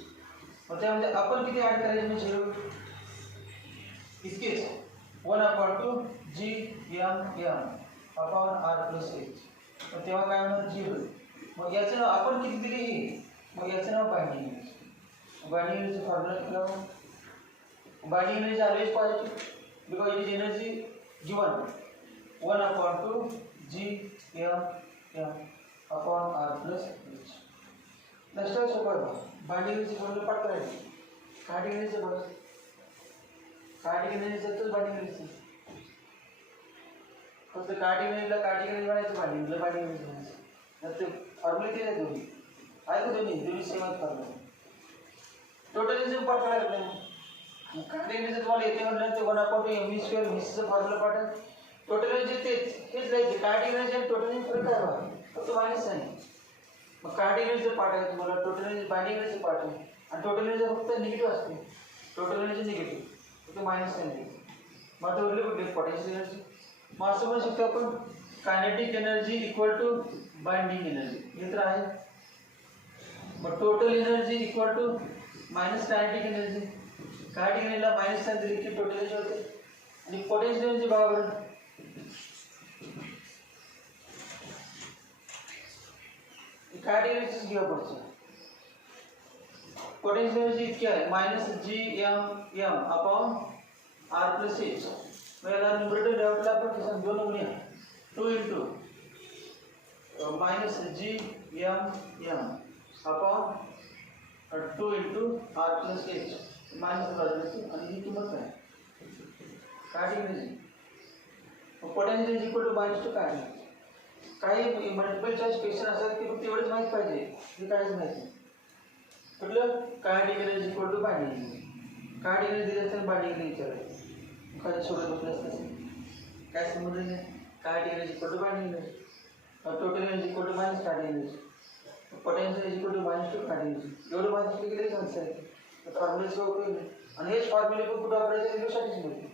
मग त्यामध्ये आपण किती ॲड करायचे म्हणजे 0 इतकेच 1/2 G M upon R plus H. मग तेव्हा काय होणार 0. मग याचं नाव आपण किती दिली ही, मग याचं नाव binding energy. Binding energy formula केला. Binding energy always positive because it is energy given 1/2 G M upon R plus H. लक्षात सोपं बाइंडिंग एनर्जी फॉर्म्युला पाठ करायची. कायनेटिक एनर्जी बघा, कायनेटिक एनर्जी तर बाइंडिंग एनर्जी फक्त कायनेटिक एनर्जीला कायनेटिक एनर्जी म्हणायचं, बाइंडिंगला बाइंडिंग एनर्जी म्हणायचं. तर ते फॉर्म्युले केले दोन्ही आहे का दोन्ही सेमच फॉर्म्युला. टोटल एनर्जी पाठ करायला नाही. कायनेटिक एनर्जी तुम्हाला येते म्हटलं तर 1/2 mv² व्हीचं फॉर्म्युला पाठ आहे. टोटल एनर्जी हेच राहायचे. कायनेटिक एनर्जी आणि टोटल एनर्जी फरक आहे बघा, फक्त मायनस आहे. मग कायनेटिक एनर्जीचं पाठ आहे तुम्हाला, टोटल एनर्जी बाइंडिंग एनर्जी पाठ आहे. आणि टोटल एनर्जी फक्त निगेटिव्ह असते. टोटल एनर्जी निगेटिव्ह फक्त मायनस आहे. मग आता उरले कुठले पोटेन्शियल एनर्जी. मग असं म्हणू शकतो आपण kinetic energy equal to binding energy. हे तर आहे. मग total energy equal to minus kinetic energy. Kinetic एनर्जीला मायनस साइन दिली की टोटल एनर्जी होते. आणि पोटेन्शियल एनर्जी बघा बरं, कायनेटिक एनर्जीच घ्या पुढचं. पोटेन्शियल एनर्जी इतकी आहे G M upon R plus H. याला न्यूमरेटर डेव्हलपला आपण किसान 2 गुणिया 2 into G M upon 2 into R plus H minus बाजूची. आणि ही किंमत काय kinetic energy. Potential energy equal to -2 काय. काही मल्टिपल चॉईस क्वेश्चन असतात की फक्त एवढंच माहीत पाहिजे, हे काहीच माहिती नाही. कुठलं kinetic energy equal to binding energy. Kinetic energy दिली असेल बाइंडिंग एनर्जी विचारायचं. काय सोडत बसलं असतं काय समजलं नाही. Kinetic energy equal to binding energy. Total energy equal to minus kinetic energy. Potential is equal to -2 काढायची. एवढं माहिती केलं की आन्सर आहे. फॉर्म्युलेचा उपयोग नाही. आणि हेच फॉर्म्युले पण कुठं वापरायचे इलेक्ट्रोस्टॅटिक्समध्ये.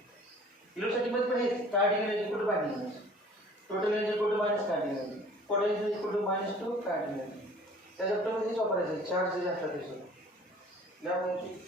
इलेक्ट्रोस्टॅटिक्समध्ये पण हेच काढायची energy equal to binding energy. Total energy equal to minus काढायची energy. Potential is equal to -2 काढायची एनर्जी. त्या चॅप्टरमध्ये हेच वापरायचं. चार्ज जे असतात त्याच्यावर या माहिती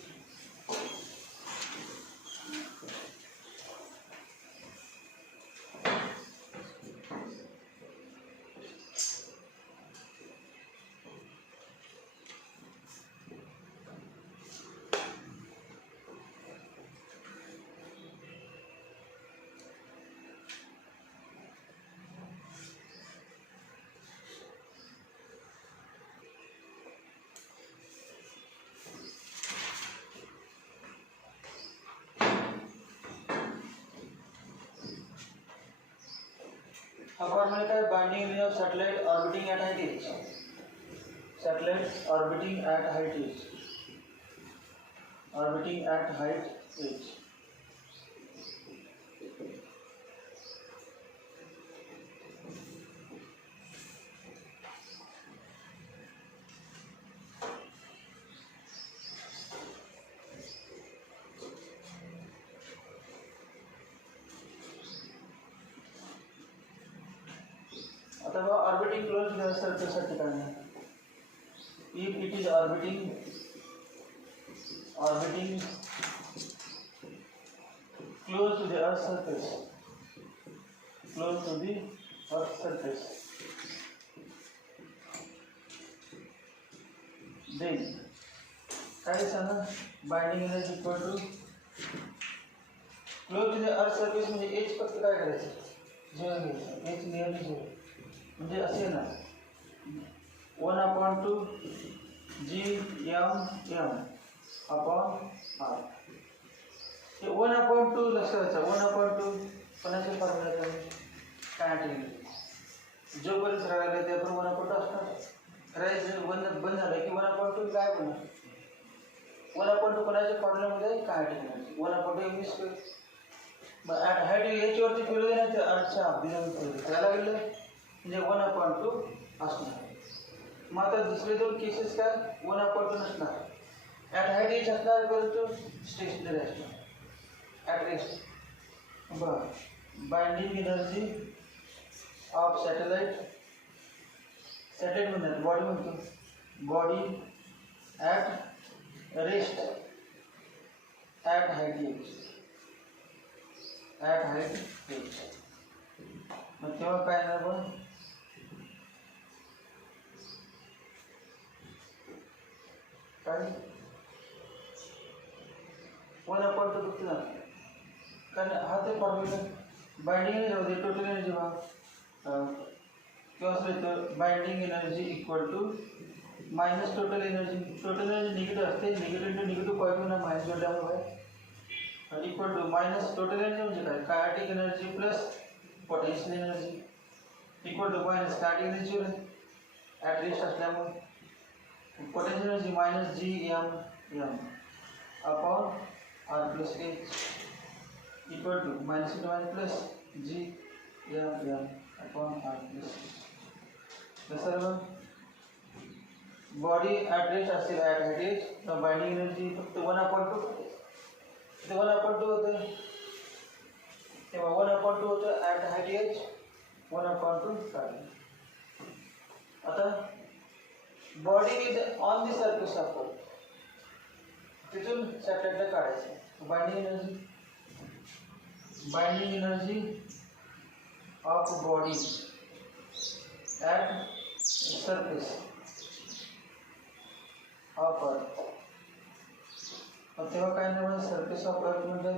हा फॉर्म्युला काय binding energy of satellite orbiting at height h. Satellites orbiting at height h. Orbiting at height h. आता बघा ऑर्बिटिंग क्लोज टू द सर्फेससाठी काय नाही. If it is orbiting close to the earth's surface, close to the earth's surface, then काय सांगा binding energy equal to close to the earth surface म्हणजे एच फक्त काय करायचं 0 घ्यायचं. एच नियरली 0 म्हणजे असे ना 1/2 GM अपॉन R. 1/2 लक्षात ठेवा. 1/2 कोणाच्या फॉर्म्युला काय जोपर्यंत राहिला त्यापर्यंत 1/2 असणार. राहायचं बंद झालं की 1/2 काय बनणार. 1/2 कोणाच्या फॉर्म्युल्यामध्ये काय ठेवणार 1/2 एम स्क्वेअर. मग ॲट हाईट याच्यावरती फिरू दे ना ते अर्थच्या अभिनव त्याला गेलं म्हणजे 1/2 असणार. मग आता दुसरे दोन केसेस काय 1/2 नसणार. ॲट हाईट एच असणार परंतु स्टेशनरी असणार. ॲट रेस्ट बरं बाइंडिंग एनर्जी ऑफ सॅटेलाइट म्हणतात बॉडी म्हणतो. Body at rest at height H. At height H. मग तेव्हा काय ना पण काय 1/2 फक्त ना कारण हा ते formula binding energy total energy किंवा असं तर binding energy equal to minus total energy. Total energy negative असते. निगेटिव्ह इंटू निगेटिव्ह पॉईंट ना मायनस जोडल्यामुळे equal to minus total energy म्हणजे काय kinetic energy plus potential energy equal to minus kinetic energy at rest असल्यामुळे potential energy minus GM upon R plus H equal to minus into minus plus GM upon R plus H. The सर्व बॉडी ॲट रेस्ट असेल ॲट हाईट एज तर बाइंडिंग एनर्जी फक्त 1/2 ते 1/2 होतं. तेव्हा 1/2 होतं ॲट हाईट एज 1/2 काढलं. आता body is on the surface of अर्थ तिथून सॅटेलाइटला काढायचं. Binding energy of body at surface of अर्थ. तेव्हा काय नाही सरफेस ऑफ अर्थ म्हणजे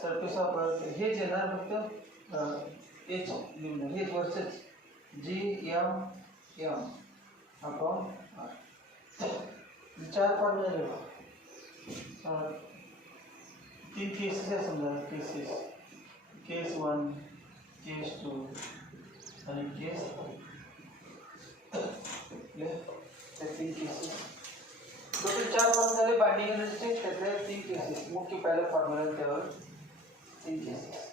सरफेस ऑफ अर्थ हेच येणार फक्त एच लिहून हेच वरचेच GM अपॉन R. 4 फॉर्म्युला लिहा. 3 केसेस आहे समजा केसेस केस 1 केस 2 आणि केस 3 केसेस टोटल 4 फॉर्म्युला झाले बाइंडिंग एनर्जीचे. त्यातले 3 केसेस मुख्य पहिला फॉर्म्युला त्यावर 3 cases.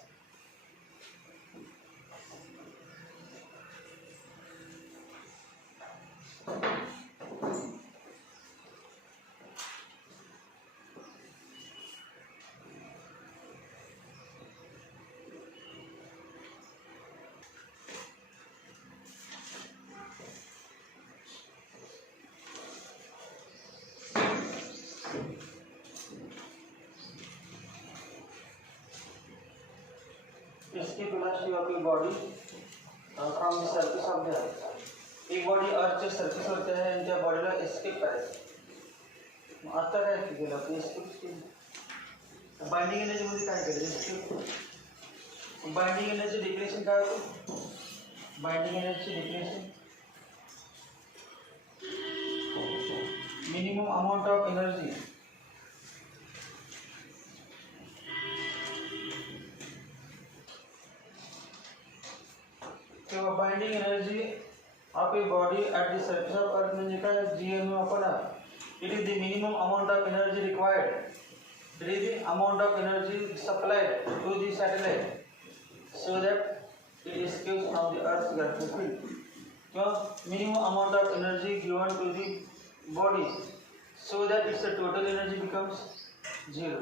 escape velocity of a body from the surface of the earth. एक बॉडी अर्थच्या सरफेस वरती आहे आणि त्या बॉडीला एस्केप करायचं. आता काय केलं आपण? एस्केप बाइंडिंग एनर्जी मध्ये काय केलं? एस्केप बाइंडिंग एनर्जी डिफिनेशन काय होतं? Binding energy definition minimum amount of energy किंवा binding energy of a body at the surface of earth म्हणजे काय? gm upon r. It is the minimum amount of energy required. It is the amount of energy supplied to the satellite so that it escapes from the earth's gravitational field. किंवा minimum amount of energy given to the body so that its total energy becomes zero.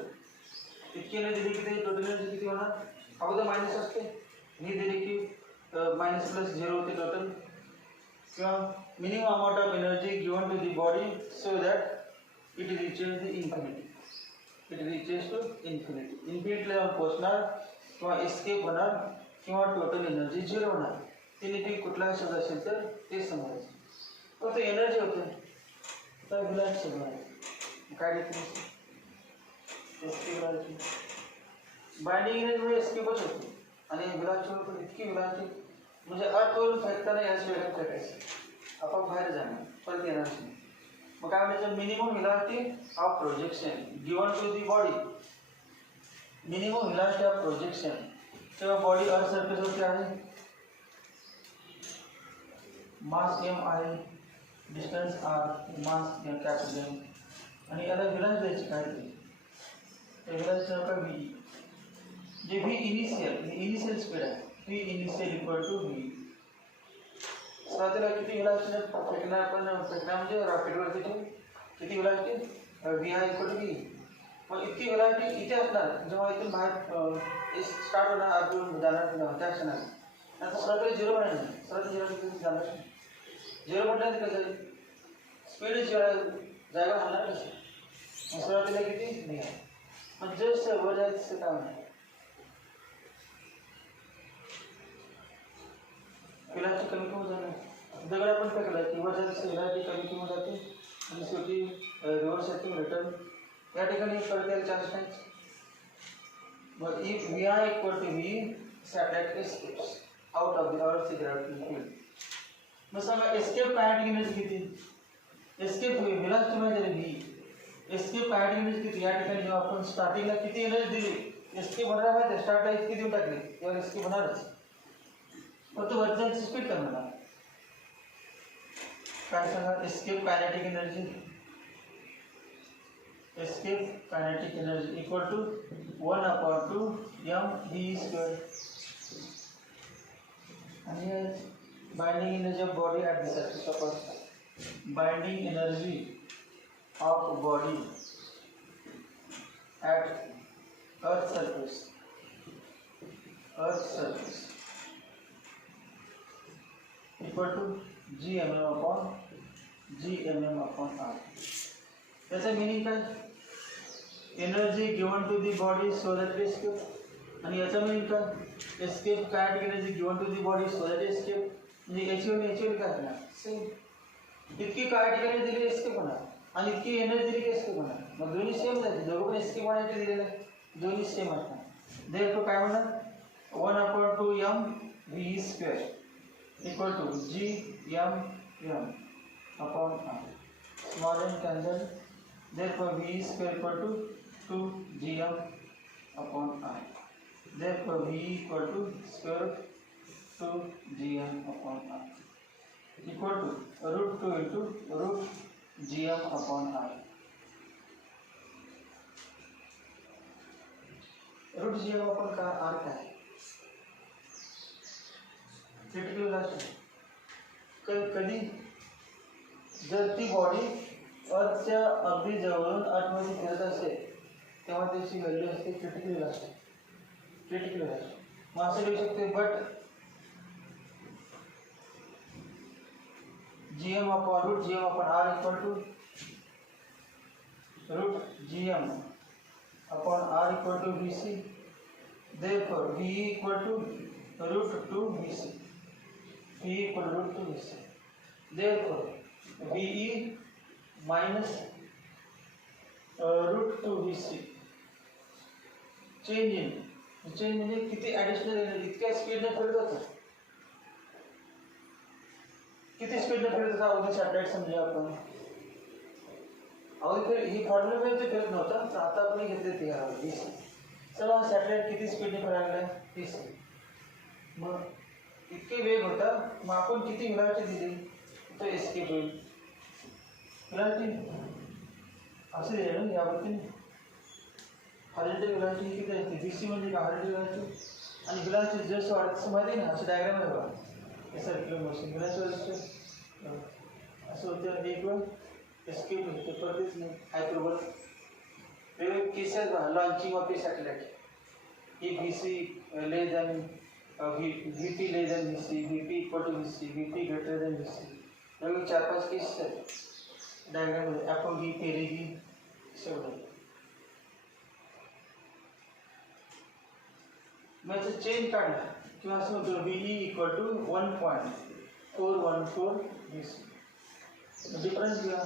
इतकी एनर्जी दिली की टोटल एनर्जी किती होणार? अगोदर मायनस असते, ही दिली की मायनस प्लस झिरो होते टोटल. किंवा minimum amount of energy given to the body so that it reaches the infinity. It reaches to infinity. Infinity level पोहोचणार किंवा एस्केप होणार किंवा टोटल एनर्जी झिरो होणार. तिन्ही कुठला शब्द असेल तर ते समजायचं. फक्त एनर्जी होते तर विलास शब्द आहे. काय डिफरन्स? एस्केप करायची बाइंडिंग एनर्जी एस्केपच होते आणि विलास शब्द इतकी विलासची म्हणजे अर्थवरून फेकताना याच वेळेला फेकायचं. आपण बाहेर जाणार परत येणार नाही. मग काय म्हणायचं? Minimum velocity of projection given to the body. Minimum velocity of projection तेव्हा बॉडी अर्थ सरफेसवरती आहे, मास एम आहे, distance R, mass M capital M आणि याला व्हेलॉसिटी द्यायची काय ते? व्हेलॉसिटी का व्ही. जे व्ही इनिशियल स्पीड आहे. V initial equal to V. सुरुवातीला किती व्हेलॉसिटी फेकणार? आपण फेकणार म्हणजे रॉकेटवरती किती व्हेलॉसिटी? V आहे इक्वल टू V. मग इतकी व्हेलॉसिटी इथे असणार जेव्हा इथून बाहेर स्टार्ट होणार, आतून जाणार त्या क्षणाला. नंतर सुरुवातीला झिरो होणार नाही. सुरुवातीला झिरो जाणार नाही. झिरो म्हटल्यानंतर कसं जाईल? स्पीड जायला होणार कसं? मग सुरुवातीला किती V आहे. मग जसं वर जायचं तसं काय होणार? व्हेलॉसिटी कमी कमी जाणार. दगड आपण फेकला की वर जायचं व्हेलॉसिटी कमी कमी जाते आणि शेवटी रिव्हर्स सायकल रिटर्न या ठिकाणी परत यायला चान्स नाही. मग if V I equal to V satellite escapes out of the अर्थची ग्रॅव्हिटेशनल फील्ड. मग सांगा एस्केप कायनेटिक एनर्जी किती? एस्केप व्हेलॉसिटी म्हणजे व्ही. एस्केप कायनेटिक एनर्जी किती? या ठिकाणी जेव्हा आपण स्टार्टिंगला किती एनर्जी दिली एस्केप होणार माहिती? स्टार्टला इतकी देऊन टाकली तेव्हा एस्केप होणारच. मग तो वर जायची स्पीड काय म्हणा? काय सांगा? Escape kinetic energy. Escape kinetic energy equal to 1/2 mv². आणि binding energy of body at the surface of earth. Binding energy of body at earth surface. Earth surface equal to gmm upon r. त्याचा मिनिंग काय? Energy given to the body so that escape. आणि याचा मिनिंग काय? Escape kinetic energy given to the body so that escape. म्हणजे एचएल काय होणार? सेम. इतकी कायनेटिक एनर्जी दिली एस्केप होणार आणि इतकी एनर्जी दिली की एस्केप होणार. मग दोन्ही सेम जाते. दोघं पण एस्केप होण्याचे दिलेलं आहे. दोन्ही सेम असणार. देअरफॉर काय होणार? 1/2 mv² equal to gmm upon r. Small m cancel. Therefore v² equal to 2gm upon r. Therefore v equal to square root 2gm upon r equal to root 2 into root gm upon r. root gm upon r क्या है? Critical velocity. कधी जर ती बॉडी अर्थच्या अगदी जवळून आतमध्ये फिरत असेल तेव्हा त्याची व्हॅल्यू असते क्रिटिकल व्हेलॉसिटी. क्रिटिकल व्हेलॉसिटी मग असं लिहू शकते but root gm upon r equal to root gm upon r equal to vc. Therefore v equal to root 2 vc. v equal to root 2 vc. Therefore ve minus root 2 vc. Change म्हणजे किती ॲडिशनल एनर्जी इतक्या स्पीडने फिरत होतं. किती स्पीडने फिरत होता अवधी सॅटेलाइट समजा आपण. अवधी फिर ही फॉर्म्युला मध्ये फिरत नव्हता, तर आता आपण घेतले ते vc. चला सॅटेलाइट किती स्पीडने फिरायला लागलाय vc. मग इतके वेग होता, मग आपण किती व्हेलॉसिटी दिली तर एस्केप होईल. व्हेलॉसिटी असे आहे ना यावरती हॉरिझॉन्टल व्हेलॉसिटी किती असते vc म्हणजे काय हॉरिझॉन्टल व्हेलॉसिटी आणि व्हेलॉसिटी जस्ट वाढत असं माहिती आहे ना. असं डायग्राम आहे बघा, हे सर्क्युलर मोशन व्हेलॉसिटी असं होतं. एक वेळ एस्केप होते परतच नाही. हायपरबोला वेगवेगळे केसेस बघा. लॉन्चिंग ऑफ ए सॅटेलाइट ही vc less than vp less than vc, vp equal to vc, vp greater than vc. वेगवेगळे 4-5 केसेस आहेत डायग्राम मध्ये. ॲपोगी पेरिगी सगळं. मग याचं चेन काढला किंवा असं होतं VE equal to 1.414 vc. Difference घ्या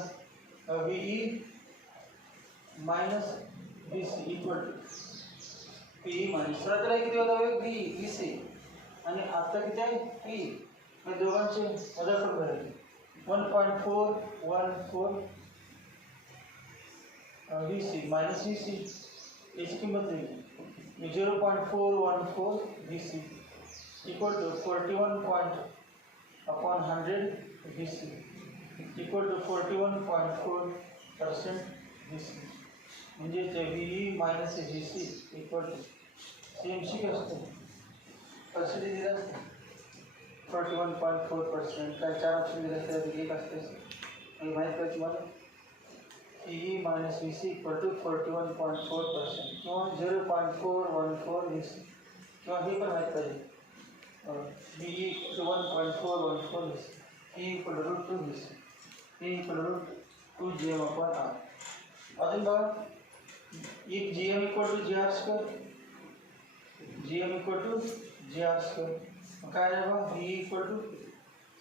VE minus vc equal to PE minus. सुरुवातीला किती होता वेग vc आणि आता किती आहे PE. या दोघांचे वजा करून करायचे. 1.414 vc मायनस vc याची किंमत दिली 0.414 vc equal to 41 upon 100 vc equal to 41.4% vc. म्हणजे VE minus vc equal to same शी असतो पर्सेंटेज दिला असतो 41.4%. काय 4 ऑप्शन दिले असते एक असते आणि माहीत पाहिजे तुम्हाला PE minus VC equal to 41.4% किंवा 0.414 VC किंवा हे पण माहीत पाहिजे VE equal to 1.414 VC, PE equal to root 2 VC, PE equal to root 2 GM upon R. अजून बघा एक GM equal to GR square, GM equal to GR square. मग काय आहे बघा VE equal to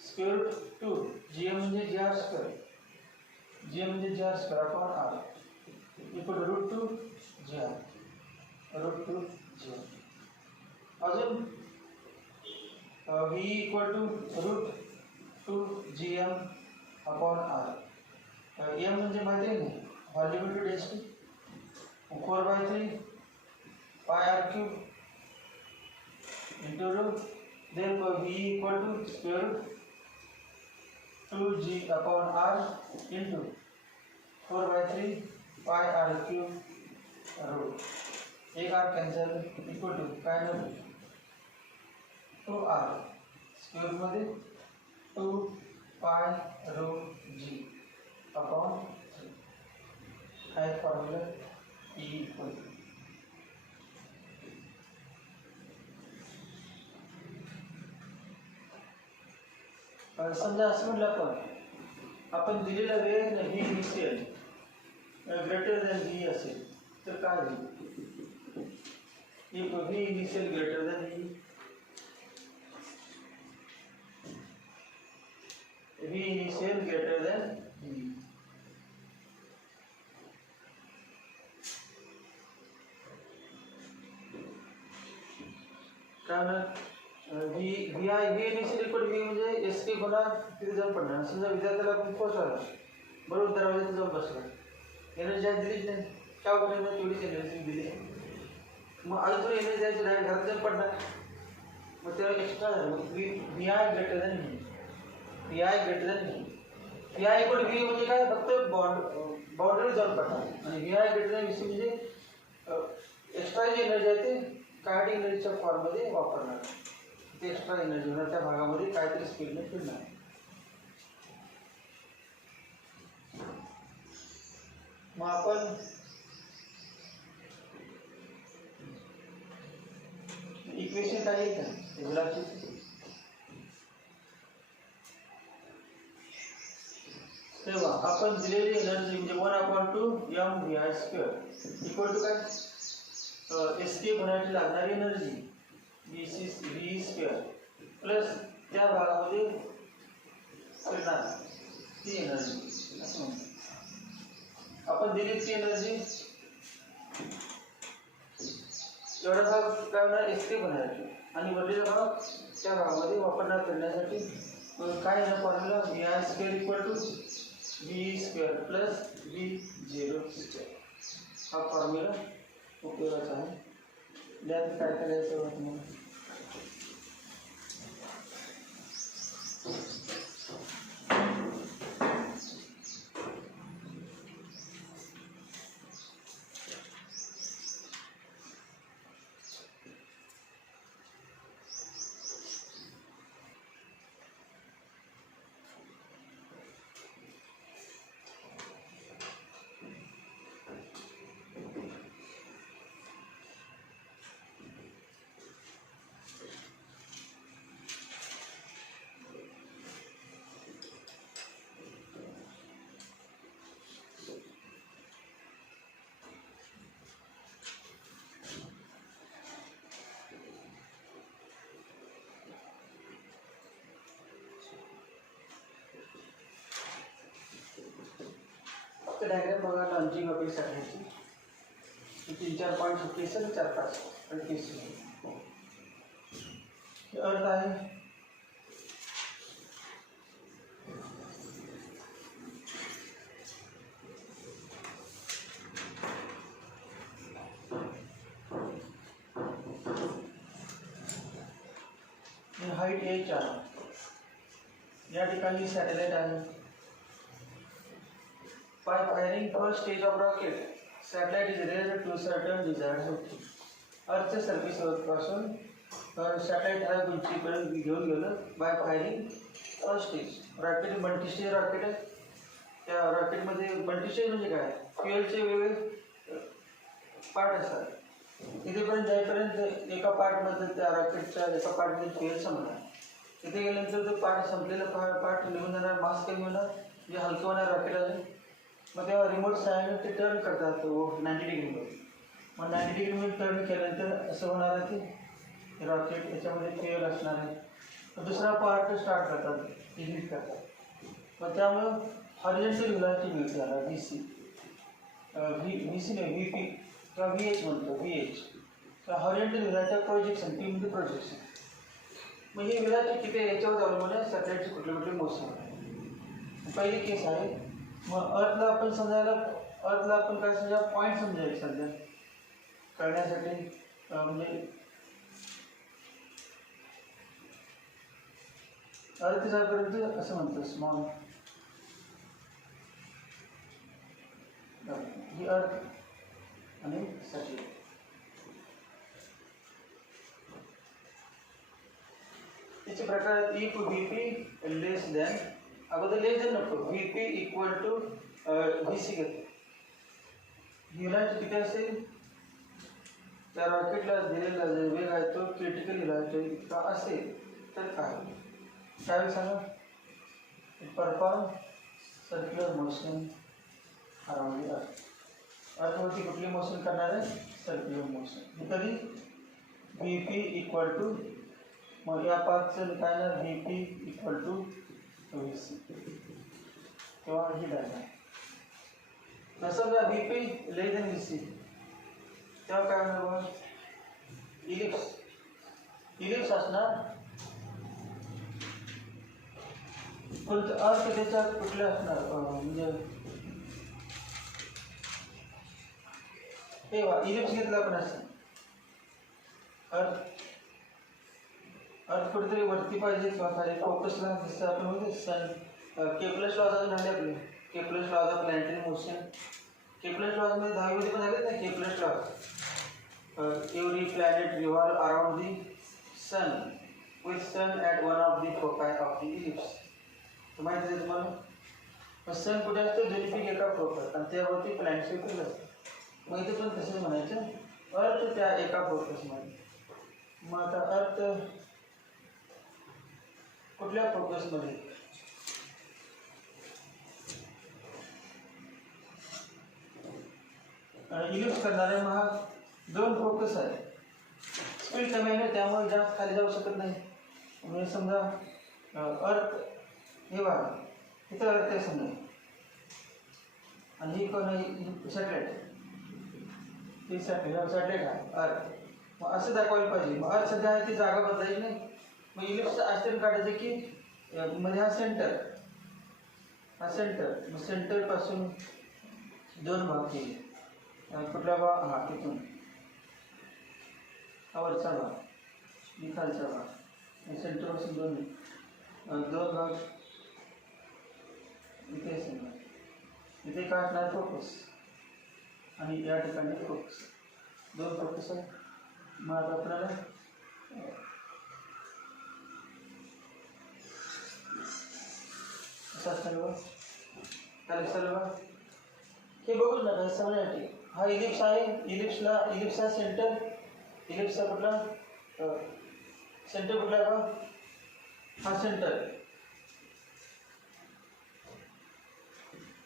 square root 2 GM म्हणजे GR square, GM म्हणजे GR square upon R equal to root 2 GR, root 2 GR. अजून VE equal to root 2 GM upon R. M म्हणजे माहिती आहे ना volume to density 4/3 pi r cube into root. Therefore VE equal to square root 2g upon r into 4/3 pi r cube root. एक r कैंसल इक्वल टू काय ना 2r स्क्वेअर मध्ये 2 pi root g upon 3. हा एक फॉर्म्युला E इक्वल टू समजा असं म्हटलं आपण दिलेला वेळ ही इनिशियल ग्रेटर दॅन व्ही असेल तर काय होईल. If V initial greater than V initial greater than V. कारण व्ही इनिशियल इक्वल व्ही म्हणजे एस्केप होणार तिथे जाऊन पडणार. समजा विद्यार्थ्याला आपण पोहोचवला बरोबर दरवाजात जाऊन बसला एनर्जी आहे दिलीच नाही काय उपयोग नाही तेवढीच एनर्जी दिली मग अजून एनर्जी आहे डायरेक्ट घरात जाऊन पडणार मग त्याला एक्स्ट्रा झालं. V I greater than V I greater than V I equal V म्हणजे काय फक्त बाउंड्री जाऊन पडणार आणि V I greater than V म्हणजे एक्स्ट्रा जी एनर्जी आहे ते कायनेटिक एनर्जीच्या फॉर्ममध्ये वापरणार. ते एक्स्ट्रा एनर्जी होणार त्या भागामध्ये काहीतरी स्पीडने फिरणार. मग आपण इक्वेशन काय आहे का व्हेलॉसिटी तेव्हा आपण दिलेली एनर्जी म्हणजे 1/2 mvi² इक्वल टू काय एस्केप होण्याची लागणारी एनर्जी v² प्लस त्या भागामध्ये फिरणार ती एनर्जी असं म्हणतो. आपण दिली ती एनर्जी एवढा भाग काय होणार एस्केप होण्यासाठी आणि वरलेला भाग त्या भागामध्ये वापरणार करण्यासाठी काय आहे formula vi² equal to v² plus v0². हा फॉर्म्युला उपयोगाचा आहे. त्यात काय करायचं होतं तुम्हाला डायग्राम बघा लॉन्चिंग ऑफ सगळ्याची 3-4 पॉईंट होते सर 4-5 अर्थ आहे हाईट h आहे. या ठिकाणी सॅटेलाइट आहे. By firing first stage of rocket, satellite is raised to certain desired height. अर्थच्या सर्फेसपासून सॅटेलाइट हा उंचीपर्यंत घेऊन गेलं by firing first stage. Rocket multistage rocket आहे. त्या रॉकेटमध्ये मल्टीस्टेज म्हणजे काय फ्युएलचे वेगवेगळे पार्ट असतात. इथेपर्यंत जाईपर्यंत एका पार्टमध्ये त्या रॉकेटच्या एका पार्टमध्ये फ्युएल संपणार. तिथे गेल्यानंतर तो पार्ट संपलेला पार्ट निघून जाणार मास कमी होणार म्हणजे हलकं होणार रॉकेट. मग तेव्हा रिमोट साईडने ते टर्न करतात 90 डिग्रीमध्ये. मग 90 डिग्रीमध्ये टर्न केल्यानंतर असं होणार आहे की रॉकेट याच्यामध्ये फ्युएल असणार आहे. मग दुसरा पार्ट स्टार्ट करतात इग्निट करतात. मग त्यामुळं हॉरिझॉन्टल व्हेलॉसिटी मिळते याला VC नाही VP किंवा VH म्हणतो VH किंवा हॉरिझॉन्टल व्हेलॉसिटी प्रोजेक्शन टी म्हणजे प्रोजेक्शन. मग ही व्हेलॉसिटी किती याच्यावर अवलंबून आहे सॅटेलाइटची कुठले कुठले मोशन आहे. पहिली केस आहे. मग अर्थला आपण समजायला अर्थला आपण काय समजा पॉईंट समजायचे सध्या करण्यासाठी म्हणजे अर्थ जाईपर्यंत असं म्हणतो स्मॉल ही अर्थ आणि सॅटेलाइट. त्याचे प्रकार आहेत इफ VP लेस दॅन अगोदर लेस दॅन नको VP इक्वल टू VC घेतो. व्हेलॉसिटी किती असेल त्या रॉकेटला दिलेला जो वेग आहे तो क्रिटिकल व्हेलॉसिटी इतका असेल तर काय सांगा perform circular motion around the earth. अर्थवरती कुठली मोशन करणार आहे सर्क्युलर मोशन. कधी VP इक्वल टू मग या पाचचं काय ना VP इक्वल टू VC किंवा ही डायग्राम. जसं का VP लेस दॅन VC तेव्हा काय होणार बघा इलिप्स असणार. पण अर्थ त्याच्यात कुठले असणार म्हणजे हे इलिप्स घेतला पण असं अर्थ कुठेतरी वरती पाहिजे किंवा खाली फोकसला जसं आपण होते सन केप्लर्स लॉज अजून झाले आपले Kepler's laws of planetary motion. Kepler's लॉजमध्ये 10वीमध्ये पण झालेत ना Kepler's laws. Every planet revolve around the sun with sun at one of the foci of the ellipse. माहिती आहे तुम्हाला. सन कुठे असतो जेनिफिक एका फोकस आणि त्यावरती प्लॅनेट सर्कल असतं. मग इथे पण तसंच म्हणायचं अर्थ त्या एका फोकसमध्ये. मग आता अर्थ कुठल्या फोकसमध्ये इलिप्स करणारे मग हा दोन फोकस आहे. स्पीड कमी आहे त्यामुळे जास्त खाली जाऊ शकत नाही. म्हणजे समजा अर्थ हे बघा इथं अर्थ आहे समजा आणि ही कोण सॅटेलाइट, ही सॅटेलाइट आहे अर्थ. मग असं दाखवायला पाहिजे. मग अर्थ सध्या आहे ती जागा बदलायची नाही. मग इलिप्स आश्चर्य काढायचं की म्हणजे हा सेंटर मग सेंटरपासून दोन भाग केले. कुठला भाग हा तिथून हा वरचा भाग, ही खालचा भाग, सेंटरपासून दोन भाग इथे समजा इथे काढणार फोकस आणि या ठिकाणी फोकस, दोन फोकस आहे. मग आता आपल्याला सर्व हे बघू नका समजण्यासाठी. हा इलिप्स आहे. इलिप्सचा सेंटर, इलिप्सचा कुठला सेंटर कुठला आहे बघा, हा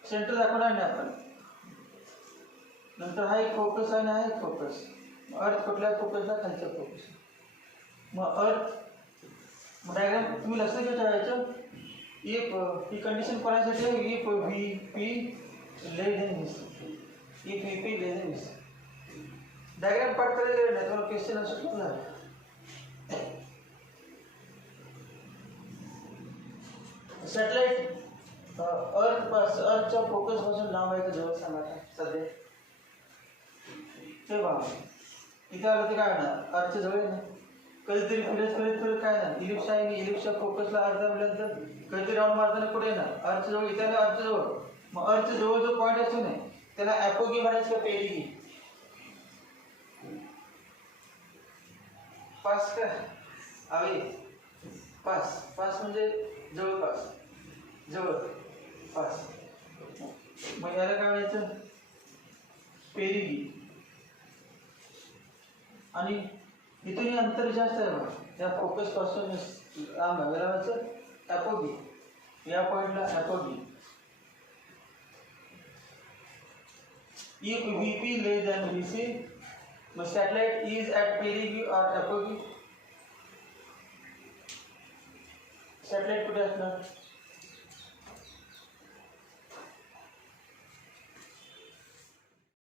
सेंटर दाखवणार नाही आपण. नंतर हा एक फोकस आहे ना, हा एक फोकस. अर्थ कुठल्या फोकसला, खालचा फोकस. मग अर्थ डायग्राम तुम्ही लक्षात ठेवायचं. इफ ही कंडिशन कोणासाठी आहे, if V P less than V C, if V P less than V C. Diagram पाठ करायला नाही तुम्हाला क्वेश्चन असू शकतो. सॅटेलाइट अर्थच्या फोकस पासून लांब आहे का जवळ सांगा सध्या ते बघा. इथे आलं ते काय होणार, अर्थच्या जवळ नाही. कधीतरी फिरत काय नाही, इलिप्स आहे आणि इलिप्सच्या फोकसला अर्थ म्हटल्यानंतर कधीतरी राऊंड मारताना कुठे येणार, अर्थच्या जवळ. इथे आलं अर्थच्या जवळ. मग अर्थच्या जवळ जो पॉईंट असतो नाही त्याला ॲपोगी म्हणायचं का पेरिगी, पास का आवे, पास म्हणजे जवळपास, जवळपास. मग याला काय म्हणायचं, पेरिगी. आणि इथूनही अंतर जास्त आहे बघा, त्या फोकस पासून लांब आहे. याला म्हणायचं ॲपोगी, या पॉईंटला ॲपोगी. If VP less than VC, the satellite is at perigee or apogee. Satellite कुठे असणार,